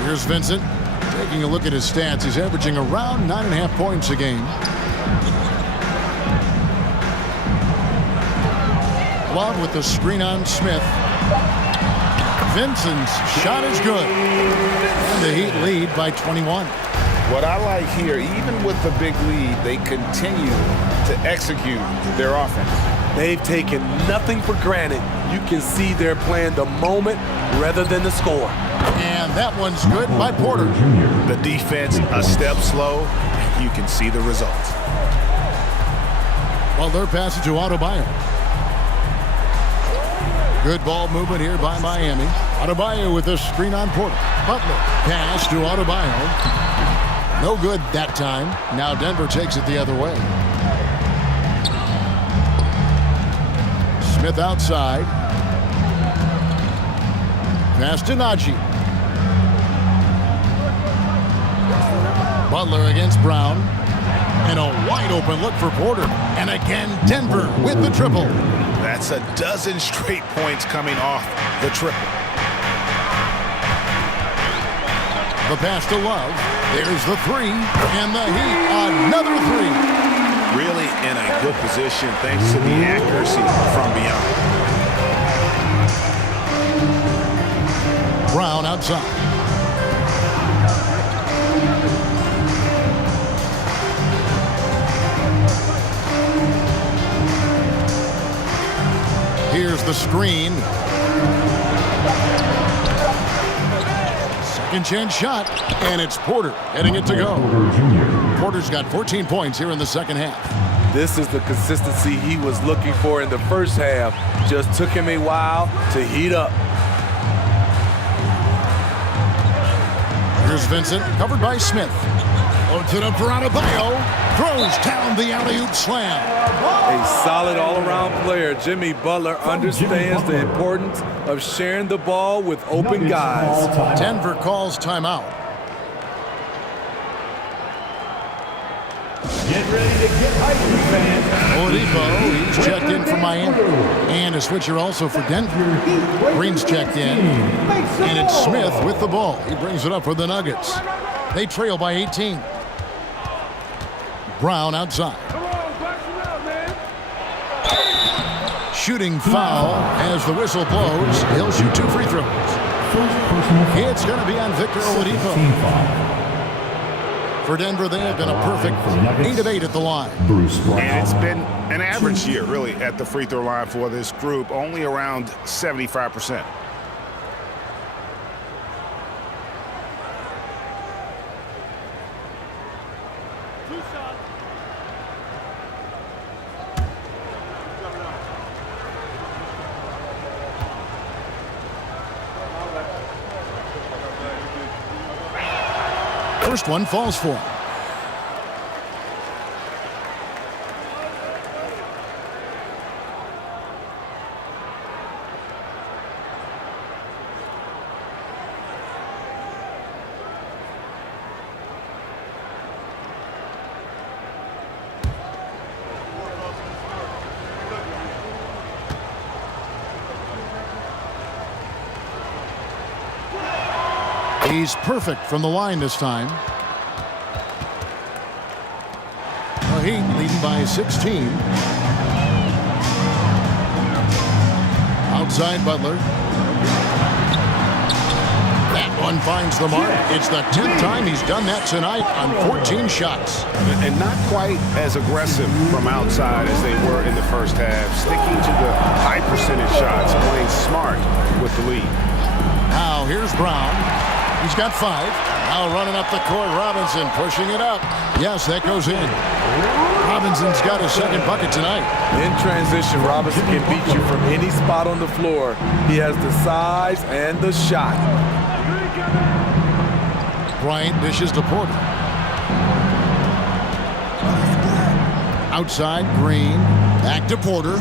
Here's Vincent. Taking a look at his stats, he's averaging around 9.5 points a game. Love with the screen on Smith. Vincent's shot is good. And the Heat lead by 21. What I like here, even with the big lead, they continue to execute their offense. They've taken nothing for granted. You can see they're playing the moment rather than the score. And that one's good by Porter. The defense a step slow. You can see the results. Well, their pass to Adebayo. Good ball movement here by Miami. Adebayo with the screen on Porter. Butler pass to Adebayo. No good that time. Now Denver takes it the other way. Smith outside. Pass to Najee. Butler against Brown. And a wide open look for Porter. And again, Denver with the triple. That's a dozen straight points coming off the triple. The pass to Love. There's the three. And the Heat, another three. Really in a good position thanks to the accuracy from beyond. Brown outside. Here's the screen. Second chance shot, and it's Porter heading it to go. Porter's got 14 points here in the second half. This is the consistency he was looking for in the first half. Just took him a while to heat up. Here's Vincent, covered by Smith. To the Adebayo, throws down the alley-oop slam. A solid all-around player. Jimmy Butler understands the importance of sharing the ball with open guys. Denver calls timeout. Get ready to get hyped, fans. Oladipo, he's checked in for Miami. And a switcher also for Denver. Green's checked in. And it's Smith with the ball. He brings it up for the Nuggets. They trail by 18. Brown outside. Shooting foul as the whistle blows. He'll shoot 2 free throws. It's going to be on Victor Oladipo. For Denver, they have been a perfect 8 of 8 at the line. And it's been an average year, really, at the free throw line for this group, only around 75%. First one falls for him. He's perfect from the line this time. The Heat leading by 16. Outside Butler. That one finds the mark. It's the 10th time he's done that tonight on 14 shots. And not quite as aggressive from outside as they were in the first half. Sticking to the high percentage shots, playing smart with the lead. Now here's Brown. He's got 5. Now running up the court, Robinson pushing it up. Yes, that goes in. Robinson's got his second bucket tonight. In transition, Robinson can beat you from any spot on the floor. He has the size and the shot. Bryant dishes to Porter. Outside, Green. Back to Porter.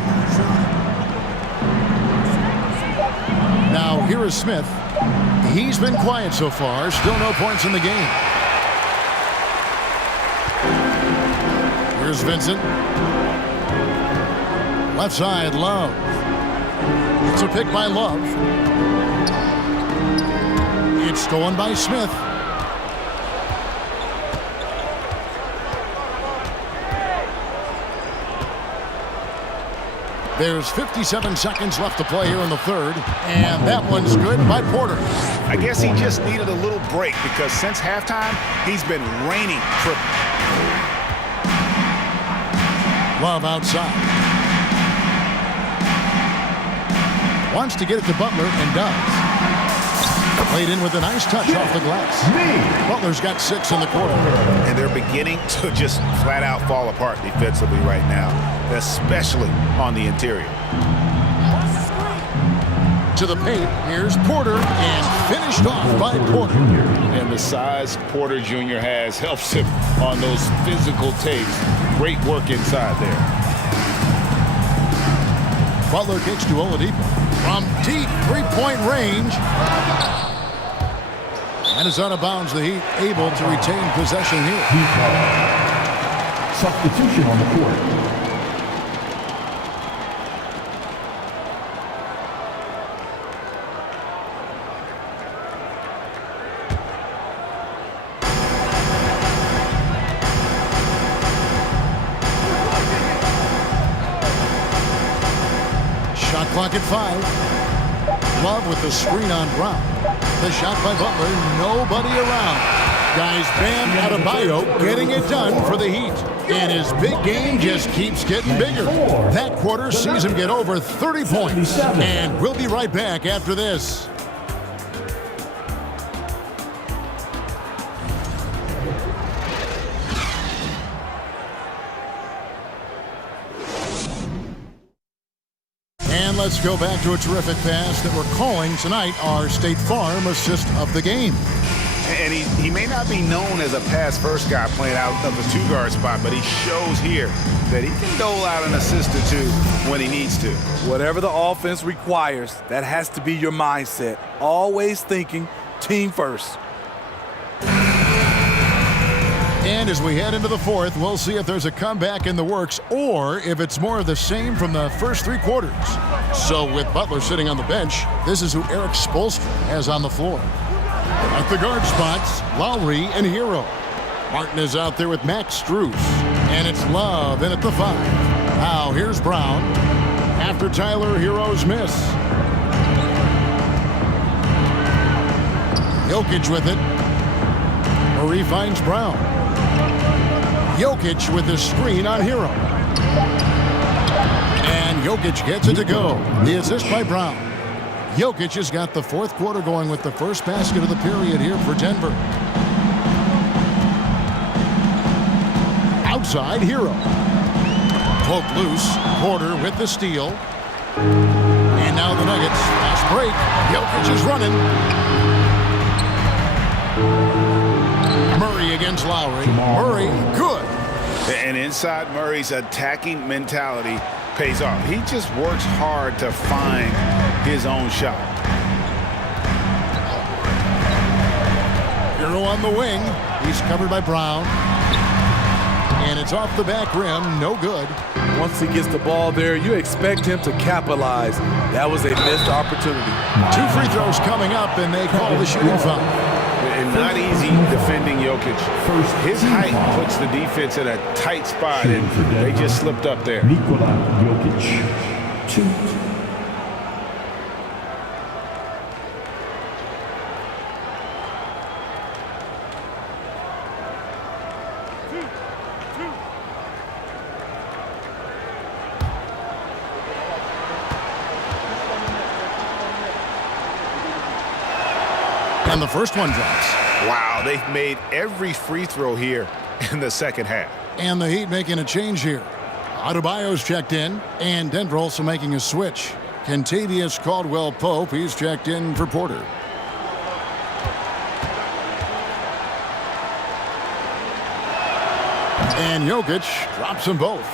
Now here is Smith. He's been quiet so far. Still no points in the game. Here's Vincent. Left side, Love. It's a pick by Love. It's stolen by Smith. There's 57 seconds left to play here in the third, and that one's good by Porter. I guess he just needed a little break because since halftime, he's been raining triple. Love outside. Wants to get it to Butler and does. Played in with a nice touch off the glass. Butler's got 6 in the quarter. And they're beginning to just flat out fall apart defensively right now, especially on the interior. To the paint, here's Porter, and finished off by Porter. And the size Porter Jr. has helps him on those physical takes. Great work inside there. Butler kicks to Oladipo from deep three-point range. And it's out of bounds. The Heat able to retain possession here. Substitution on the court. Shot clock at 5. Love with the screen on Brown. The shot by Butler, nobody around. Guys, Bam Adebayo getting it done for the Heat. And his big game just keeps getting bigger. That quarter sees him get over 30 points. And we'll be right back after this. And let's go back to a terrific pass that we're calling tonight our State Farm assist of the game. And he may not be known as a pass-first guy playing out of the two-guard spot, but he shows here that he can dole out an assist or two when he needs to. Whatever the offense requires, that has to be your mindset. Always thinking team first. And as we head into the fourth, we'll see if there's a comeback in the works or if it's more of the same from the first 3 quarters. So with Butler sitting on the bench, this is who Eric Spoelstra has on the floor. At the guard spots, Lowry and Hero. Martin is out there with Max Strus. And it's Love in at the 5. Now here's Brown after Tyler Hero's miss. Jokic with it. Murray finds Brown. Jokic with the screen on Hero. And Jokic gets it to go. The assist by Brown. Jokic has got the fourth quarter going with the first basket of the period here for Denver. Outside, Hero. Poke loose. Porter with the steal. And now the Nuggets. Fast break. Jokic is running. Murray against Lowry. Murray, good. And inside Murray's attacking mentality pays off. He just works hard to find his own shot. Hero on the wing. He's covered by Brown. And it's off the back rim. No good. Once he gets the ball there, you expect him to capitalize. That was a missed opportunity. 2 free throws coming up, and they call the shooting foul. And not easy defending Jokic. His height puts the defense in a tight spot, and they just slipped up there. Nikola Jokic, 2. And the first one drops. Wow, they've made every free throw here in the second half. And the Heat making a change here. Adebayo's checked in, and Denver also making a switch. Kentavious Caldwell-Pope, he's checked in for Porter. And Jokic drops them both.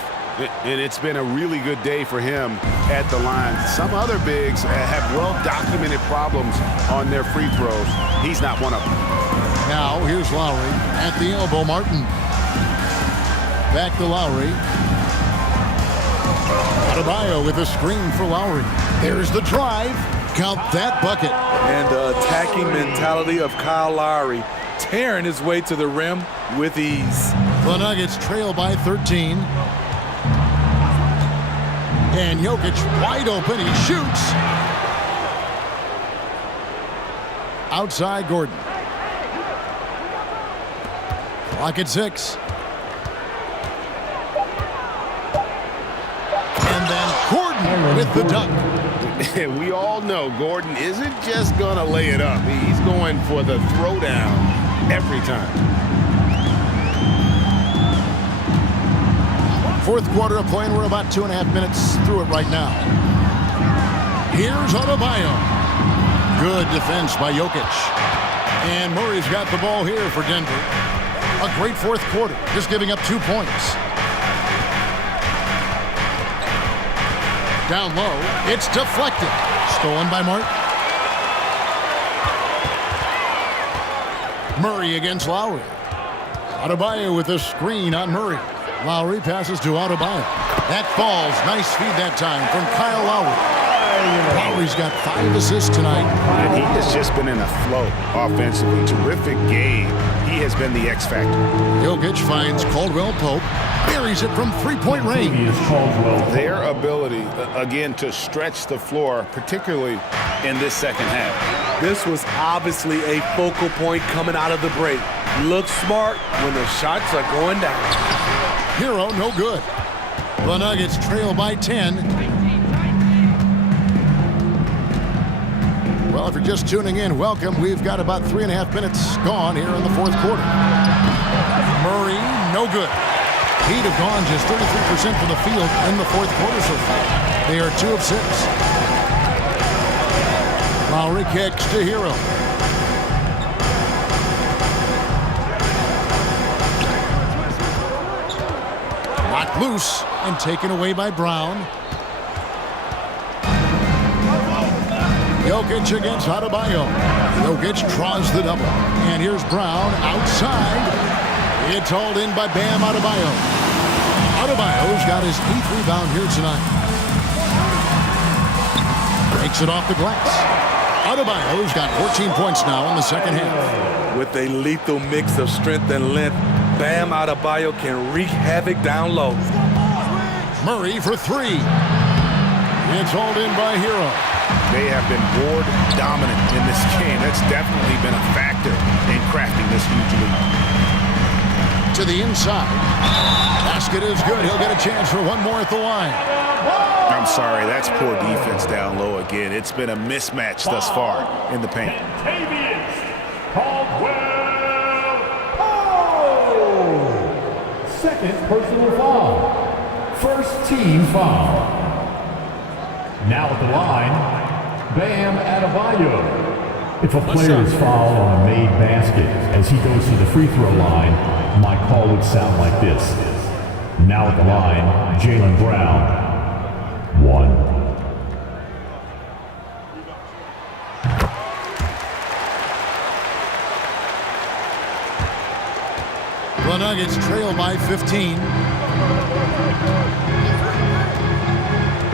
And it's been a really good day for him at the line. Some other bigs have well-documented problems on their free throws. He's not one of them. Now, here's Lowry at the elbow. Martin. Back to Lowry. Adebayo with a screen for Lowry. There's the drive. Count that bucket. And the attacking mentality of Kyle Lowry, tearing his way to the rim with ease. The Nuggets trail by 13. And Jokic wide open. He shoots. Outside Gordon. Clock at 6. And then Gordon with the dunk. We all know Gordon isn't just going to lay it up. He's going for the throwdown every time. Fourth quarter of play, and we're about 2.5 minutes through it right now. Here's Adebayo. Good defense by Jokic. And Murray's got the ball here for Denver. A great fourth quarter, just giving up 2 points. Down low, it's deflected. Stolen by Martin. Murray against Lowry. Adebayo with a screen on Murray. Lowry passes to Adebayo. That falls. Nice feed that time from Kyle Lowry. Lowry's got 5 assists tonight. And he has just been in a flow offensively. Terrific game. He has been the X factor. Jokic finds Caldwell Pope. Buries it from three-point range. Their ability, again, to stretch the floor, particularly in this second half. This was obviously a focal point coming out of the break. Look smart when the shots are going down. Hero, no good. The Nuggets trail by 10. Well, if you're just tuning in, welcome. We've got about 3.5 minutes gone here in the fourth quarter. Murray, no good. Heat have gone just 33% from the field in the fourth quarter so far. They are 2 of 6. Lowry kicks to Hero. Knocked loose and taken away by Brown. Jokic against Adebayo. Jokic draws the double. And here's Brown outside. It's hauled in by Bam Adebayo. Adebayo's got his 8th rebound here tonight. Breaks it off the glass. Adebayo's got 14 points now in the second half. With a lethal mix of strength and length, Bam Adebayo can wreak havoc down low. Murray for 3. It's hauled in by Hero. They have been board dominant in this game. That's definitely been a factor in crafting this huge lead. To the inside. Basket is good. He'll get a chance for one more at the line. I'm sorry, that's poor defense down low again. It's been a mismatch thus far in the paint. Second personal foul. First team foul. Now at the line, Bam Adebayo. If a player is fouled on a made basket as he goes to the free throw line, my call would sound like this. Now at the line, Jaylen Brown. 1. The Nuggets trail by 15.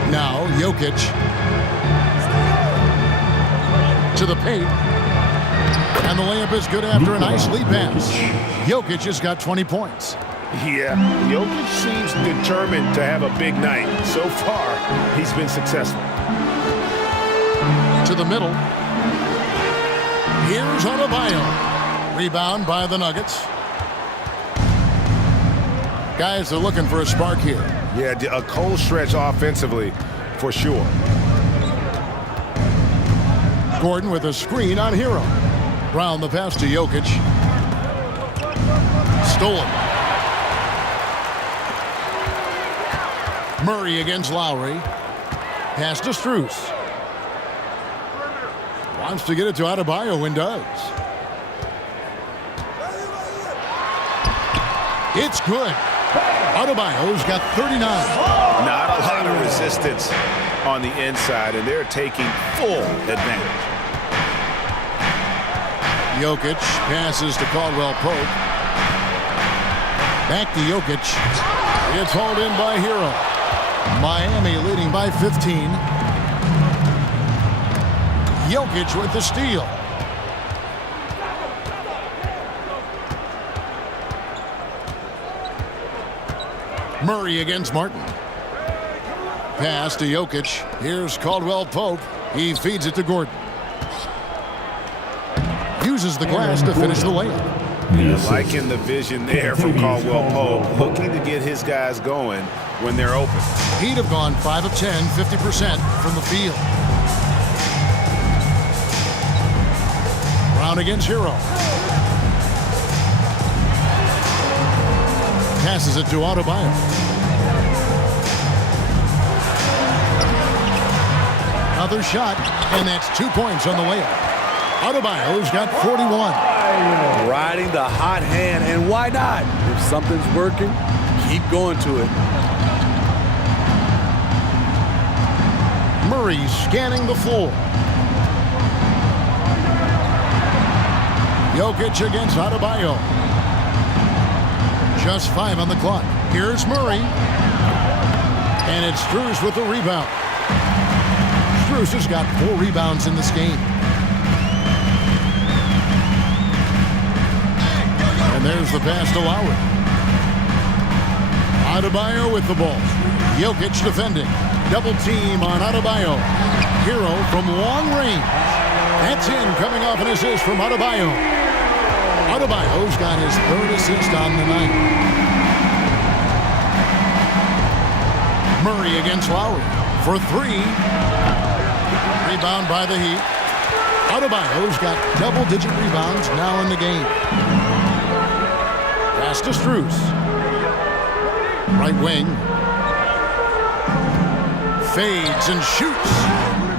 Now Jokic to the paint. And the layup is good after a nice lead pass. Jokic has got 20 points. Yeah, Jokic seems determined to have a big night. So far, he's been successful. To the middle. Here's Adebayo. Rebound by the Nuggets. Guys are looking for a spark here. Yeah, a cold stretch offensively, for sure. Gordon with a screen on Hero. Brown the pass to Jokic. Stolen. Murray against Lowry. Pass to Strus. Wants to get it to Adebayo and does. It's good. Adebayo's got 39. Not a lot of resistance on the inside, and they're taking full advantage. Jokic passes to Caldwell Pope. Back to Jokic. It's hauled in by Hero. Miami leading by 15. Jokic with the steal. Murray against Martin. Pass to Jokic. Here's Caldwell Pope. He feeds it to Gordon. Uses the glass to finish the layup. Liking the vision there from Caldwell Pope, looking to get his guys going when they're open. He'd have gone 5 of 10, 50% from the field. Brown against Hero. Passes it to Adebayo. Another shot, and that's 2 points on the layup. Adebayo's got 41. Riding the hot hand, and why not? If something's working, keep going to it. Murray scanning the floor. Jokic against Adebayo. Just 5 on the clock. Here's Murray. And it's Strus with the rebound. Strus has got 4 rebounds in this game. And there's the pass to Lowry. Adebayo with the ball. Jokic defending. Double team on Adebayo. Hero from long range. That's in, coming off an assist from Adebayo. Adebayo's got his 3rd assist on the night. Murray against Lowry for 3. Rebound by the Heat. Adebayo's got double-digit rebounds now in the game. Pass to Strus. Right wing. Fades and shoots.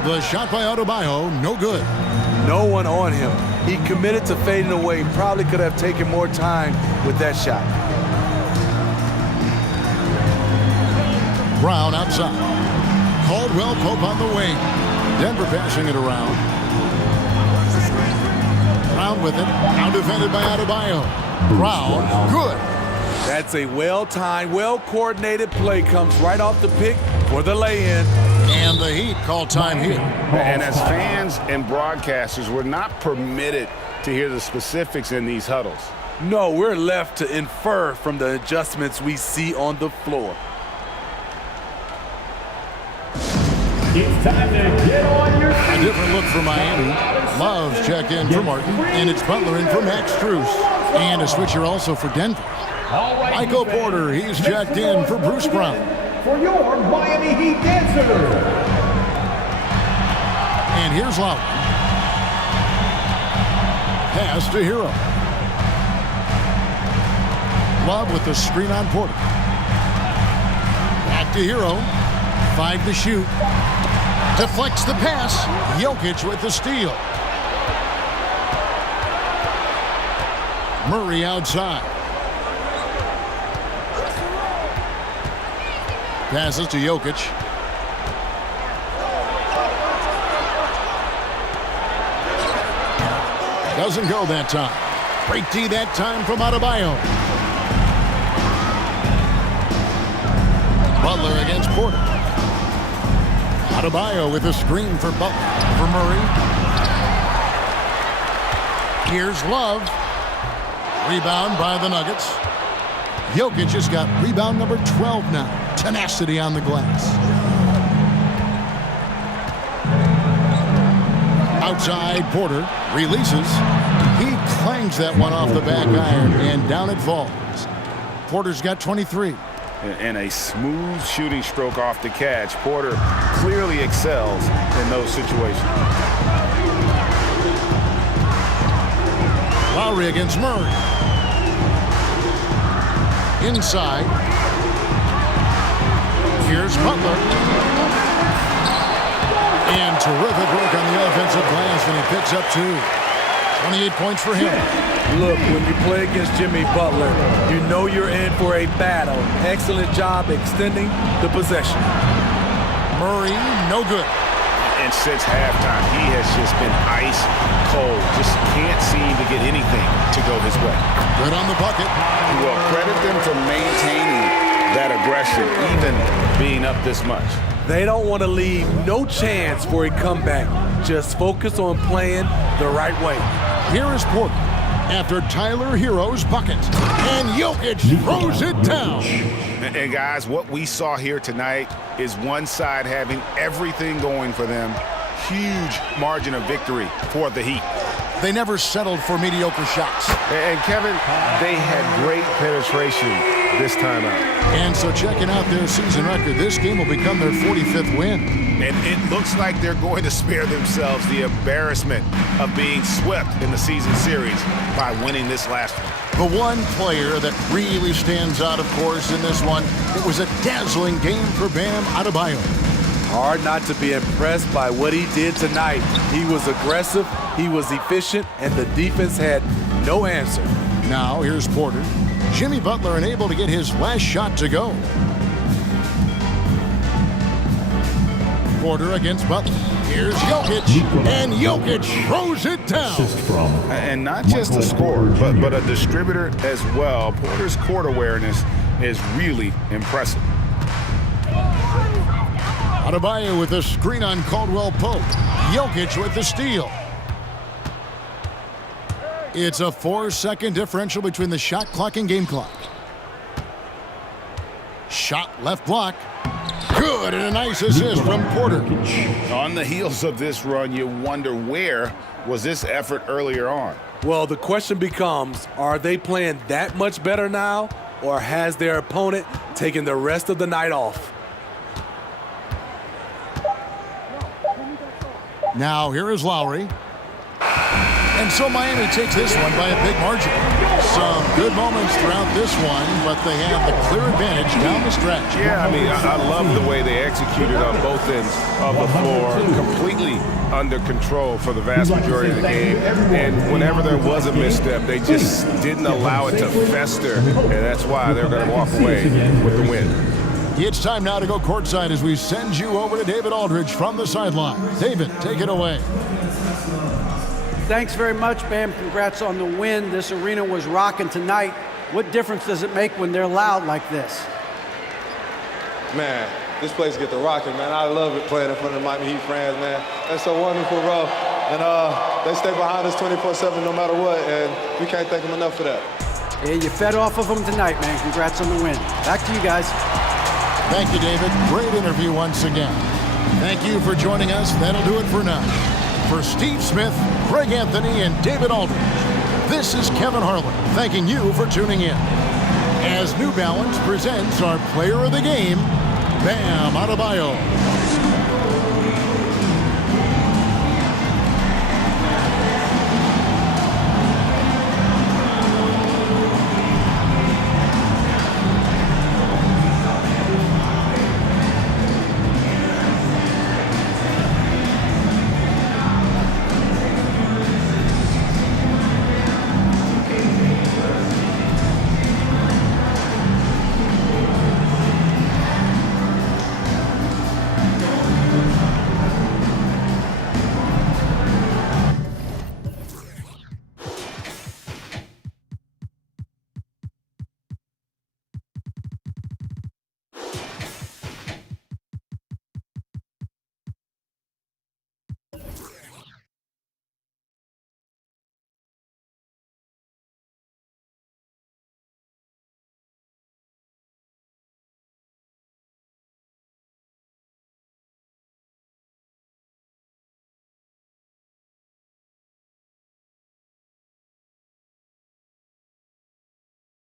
The shot by Adebayo, no good. No one on him. He committed to fading away. Probably could have taken more time with that shot. Brown outside. Caldwell Pope on the wing. Denver passing it around. Brown with it. Now defended by Adebayo. Brown, good. That's a well-timed, well-coordinated play. Comes right off the pick for the lay-in. And the Heat call time here. And as fans and broadcasters, we're not permitted to hear the specifics in these huddles. No, we're left to infer from the adjustments we see on the floor. It's time to get on your feet. A different look for Miami. Love's checked in for Martin, and it's Butler in for Max Strus. And a switcher also for Denver. Michael Porter, he's checked in for Bruce Brown. For your Miami Heat dancer. And here's Lowry. Pass to Hero. Love with the screen on Porter. Back to Hero. 5 to shoot. Deflects the pass. Jokic with the steal. Murray outside. Passes to Jokic. Doesn't go that time. Break D that time from Adebayo. Butler against Porter. Adebayo with a screen for Butler. For Murray. Here's Love. Rebound by the Nuggets. Jokic has got rebound number 12 now. Tenacity on the glass. Outside, Porter releases. He clangs that one off the back iron, and down it falls. Porter's got 23. And a smooth shooting stroke off the catch. Porter clearly excels in those situations. Lowry against Murray. Inside. Here's Butler. And terrific work on the offensive glass, and he picks up 2. 28 points for him. Look, when you play against Jimmy Butler, you know you're in for a battle. Excellent job extending the possession. Murray, no good. And since halftime, he has just been ice cold. Just can't seem to get anything to go his way. Good on the bucket. Well, credit them for maintaining that aggression, even being up this much. They don't want to leave no chance for a comeback. Just focus on playing the right way. Here is Porter after Tyler Hero's bucket. And Jokic throws it down. And guys, what we saw here tonight is one side having everything going for them. Huge margin of victory for the Heat. They never settled for mediocre shots. And Kevin, they had great penetration this time out. And so checking out their season record, this game will become their 45th win. And it looks like they're going to spare themselves the embarrassment of being swept in the season series by winning this last one. The one player that really stands out, of course, in this one, it was a dazzling game for Bam Adebayo. Hard not to be impressed by what he did tonight. He was aggressive, he was efficient, and the defense had no answer. Now here's Porter. Jimmy Butler unable to get his last shot to go. Porter against Butler. Here's Jokic, and Jokic throws it down. And not just a scorer, but a distributor as well. Porter's court awareness is really impressive. Adebayo with a screen on Caldwell Pope. Jokic with the steal. It's a 4-second differential between the shot clock and game clock. Shot left block. Good, and a nice assist from Porter. On the heels of this run, you wonder where was this effort earlier on? Well, the question becomes, are they playing that much better now, or has their opponent taken the rest of the night off? Now here is Lowry. And so Miami takes this one by a big margin. Some good moments throughout this one, but they have the clear advantage down the stretch. Yeah, I mean, I love the way they executed on both ends of the floor, completely under control for the vast majority of the game. And whenever there was a misstep, they just didn't allow it to fester, and that's why they're going to walk away with the win. It's time now to go courtside as we send you over to David Aldridge from the sideline. David, take it away. Thanks very much, Bam. Congrats on the win. This arena was rocking tonight. What difference does it make when they're loud like this? Man, this place get the rocking, man. I love it playing in front of the Miami Heat fans, man. That's so wonderful, bro. And they stay behind us 24/7 no matter what, and we can't thank them enough for that. Yeah, you fed off of them tonight, man. Congrats on the win. Back to you guys. Thank you, David. Great interview once again. Thank you for joining us. That'll do it for now. For Steve Smith, Greg Anthony, and David Aldridge, this is Kevin Harlan thanking you for tuning in. As New Balance presents our player of the game, Bam Adebayo.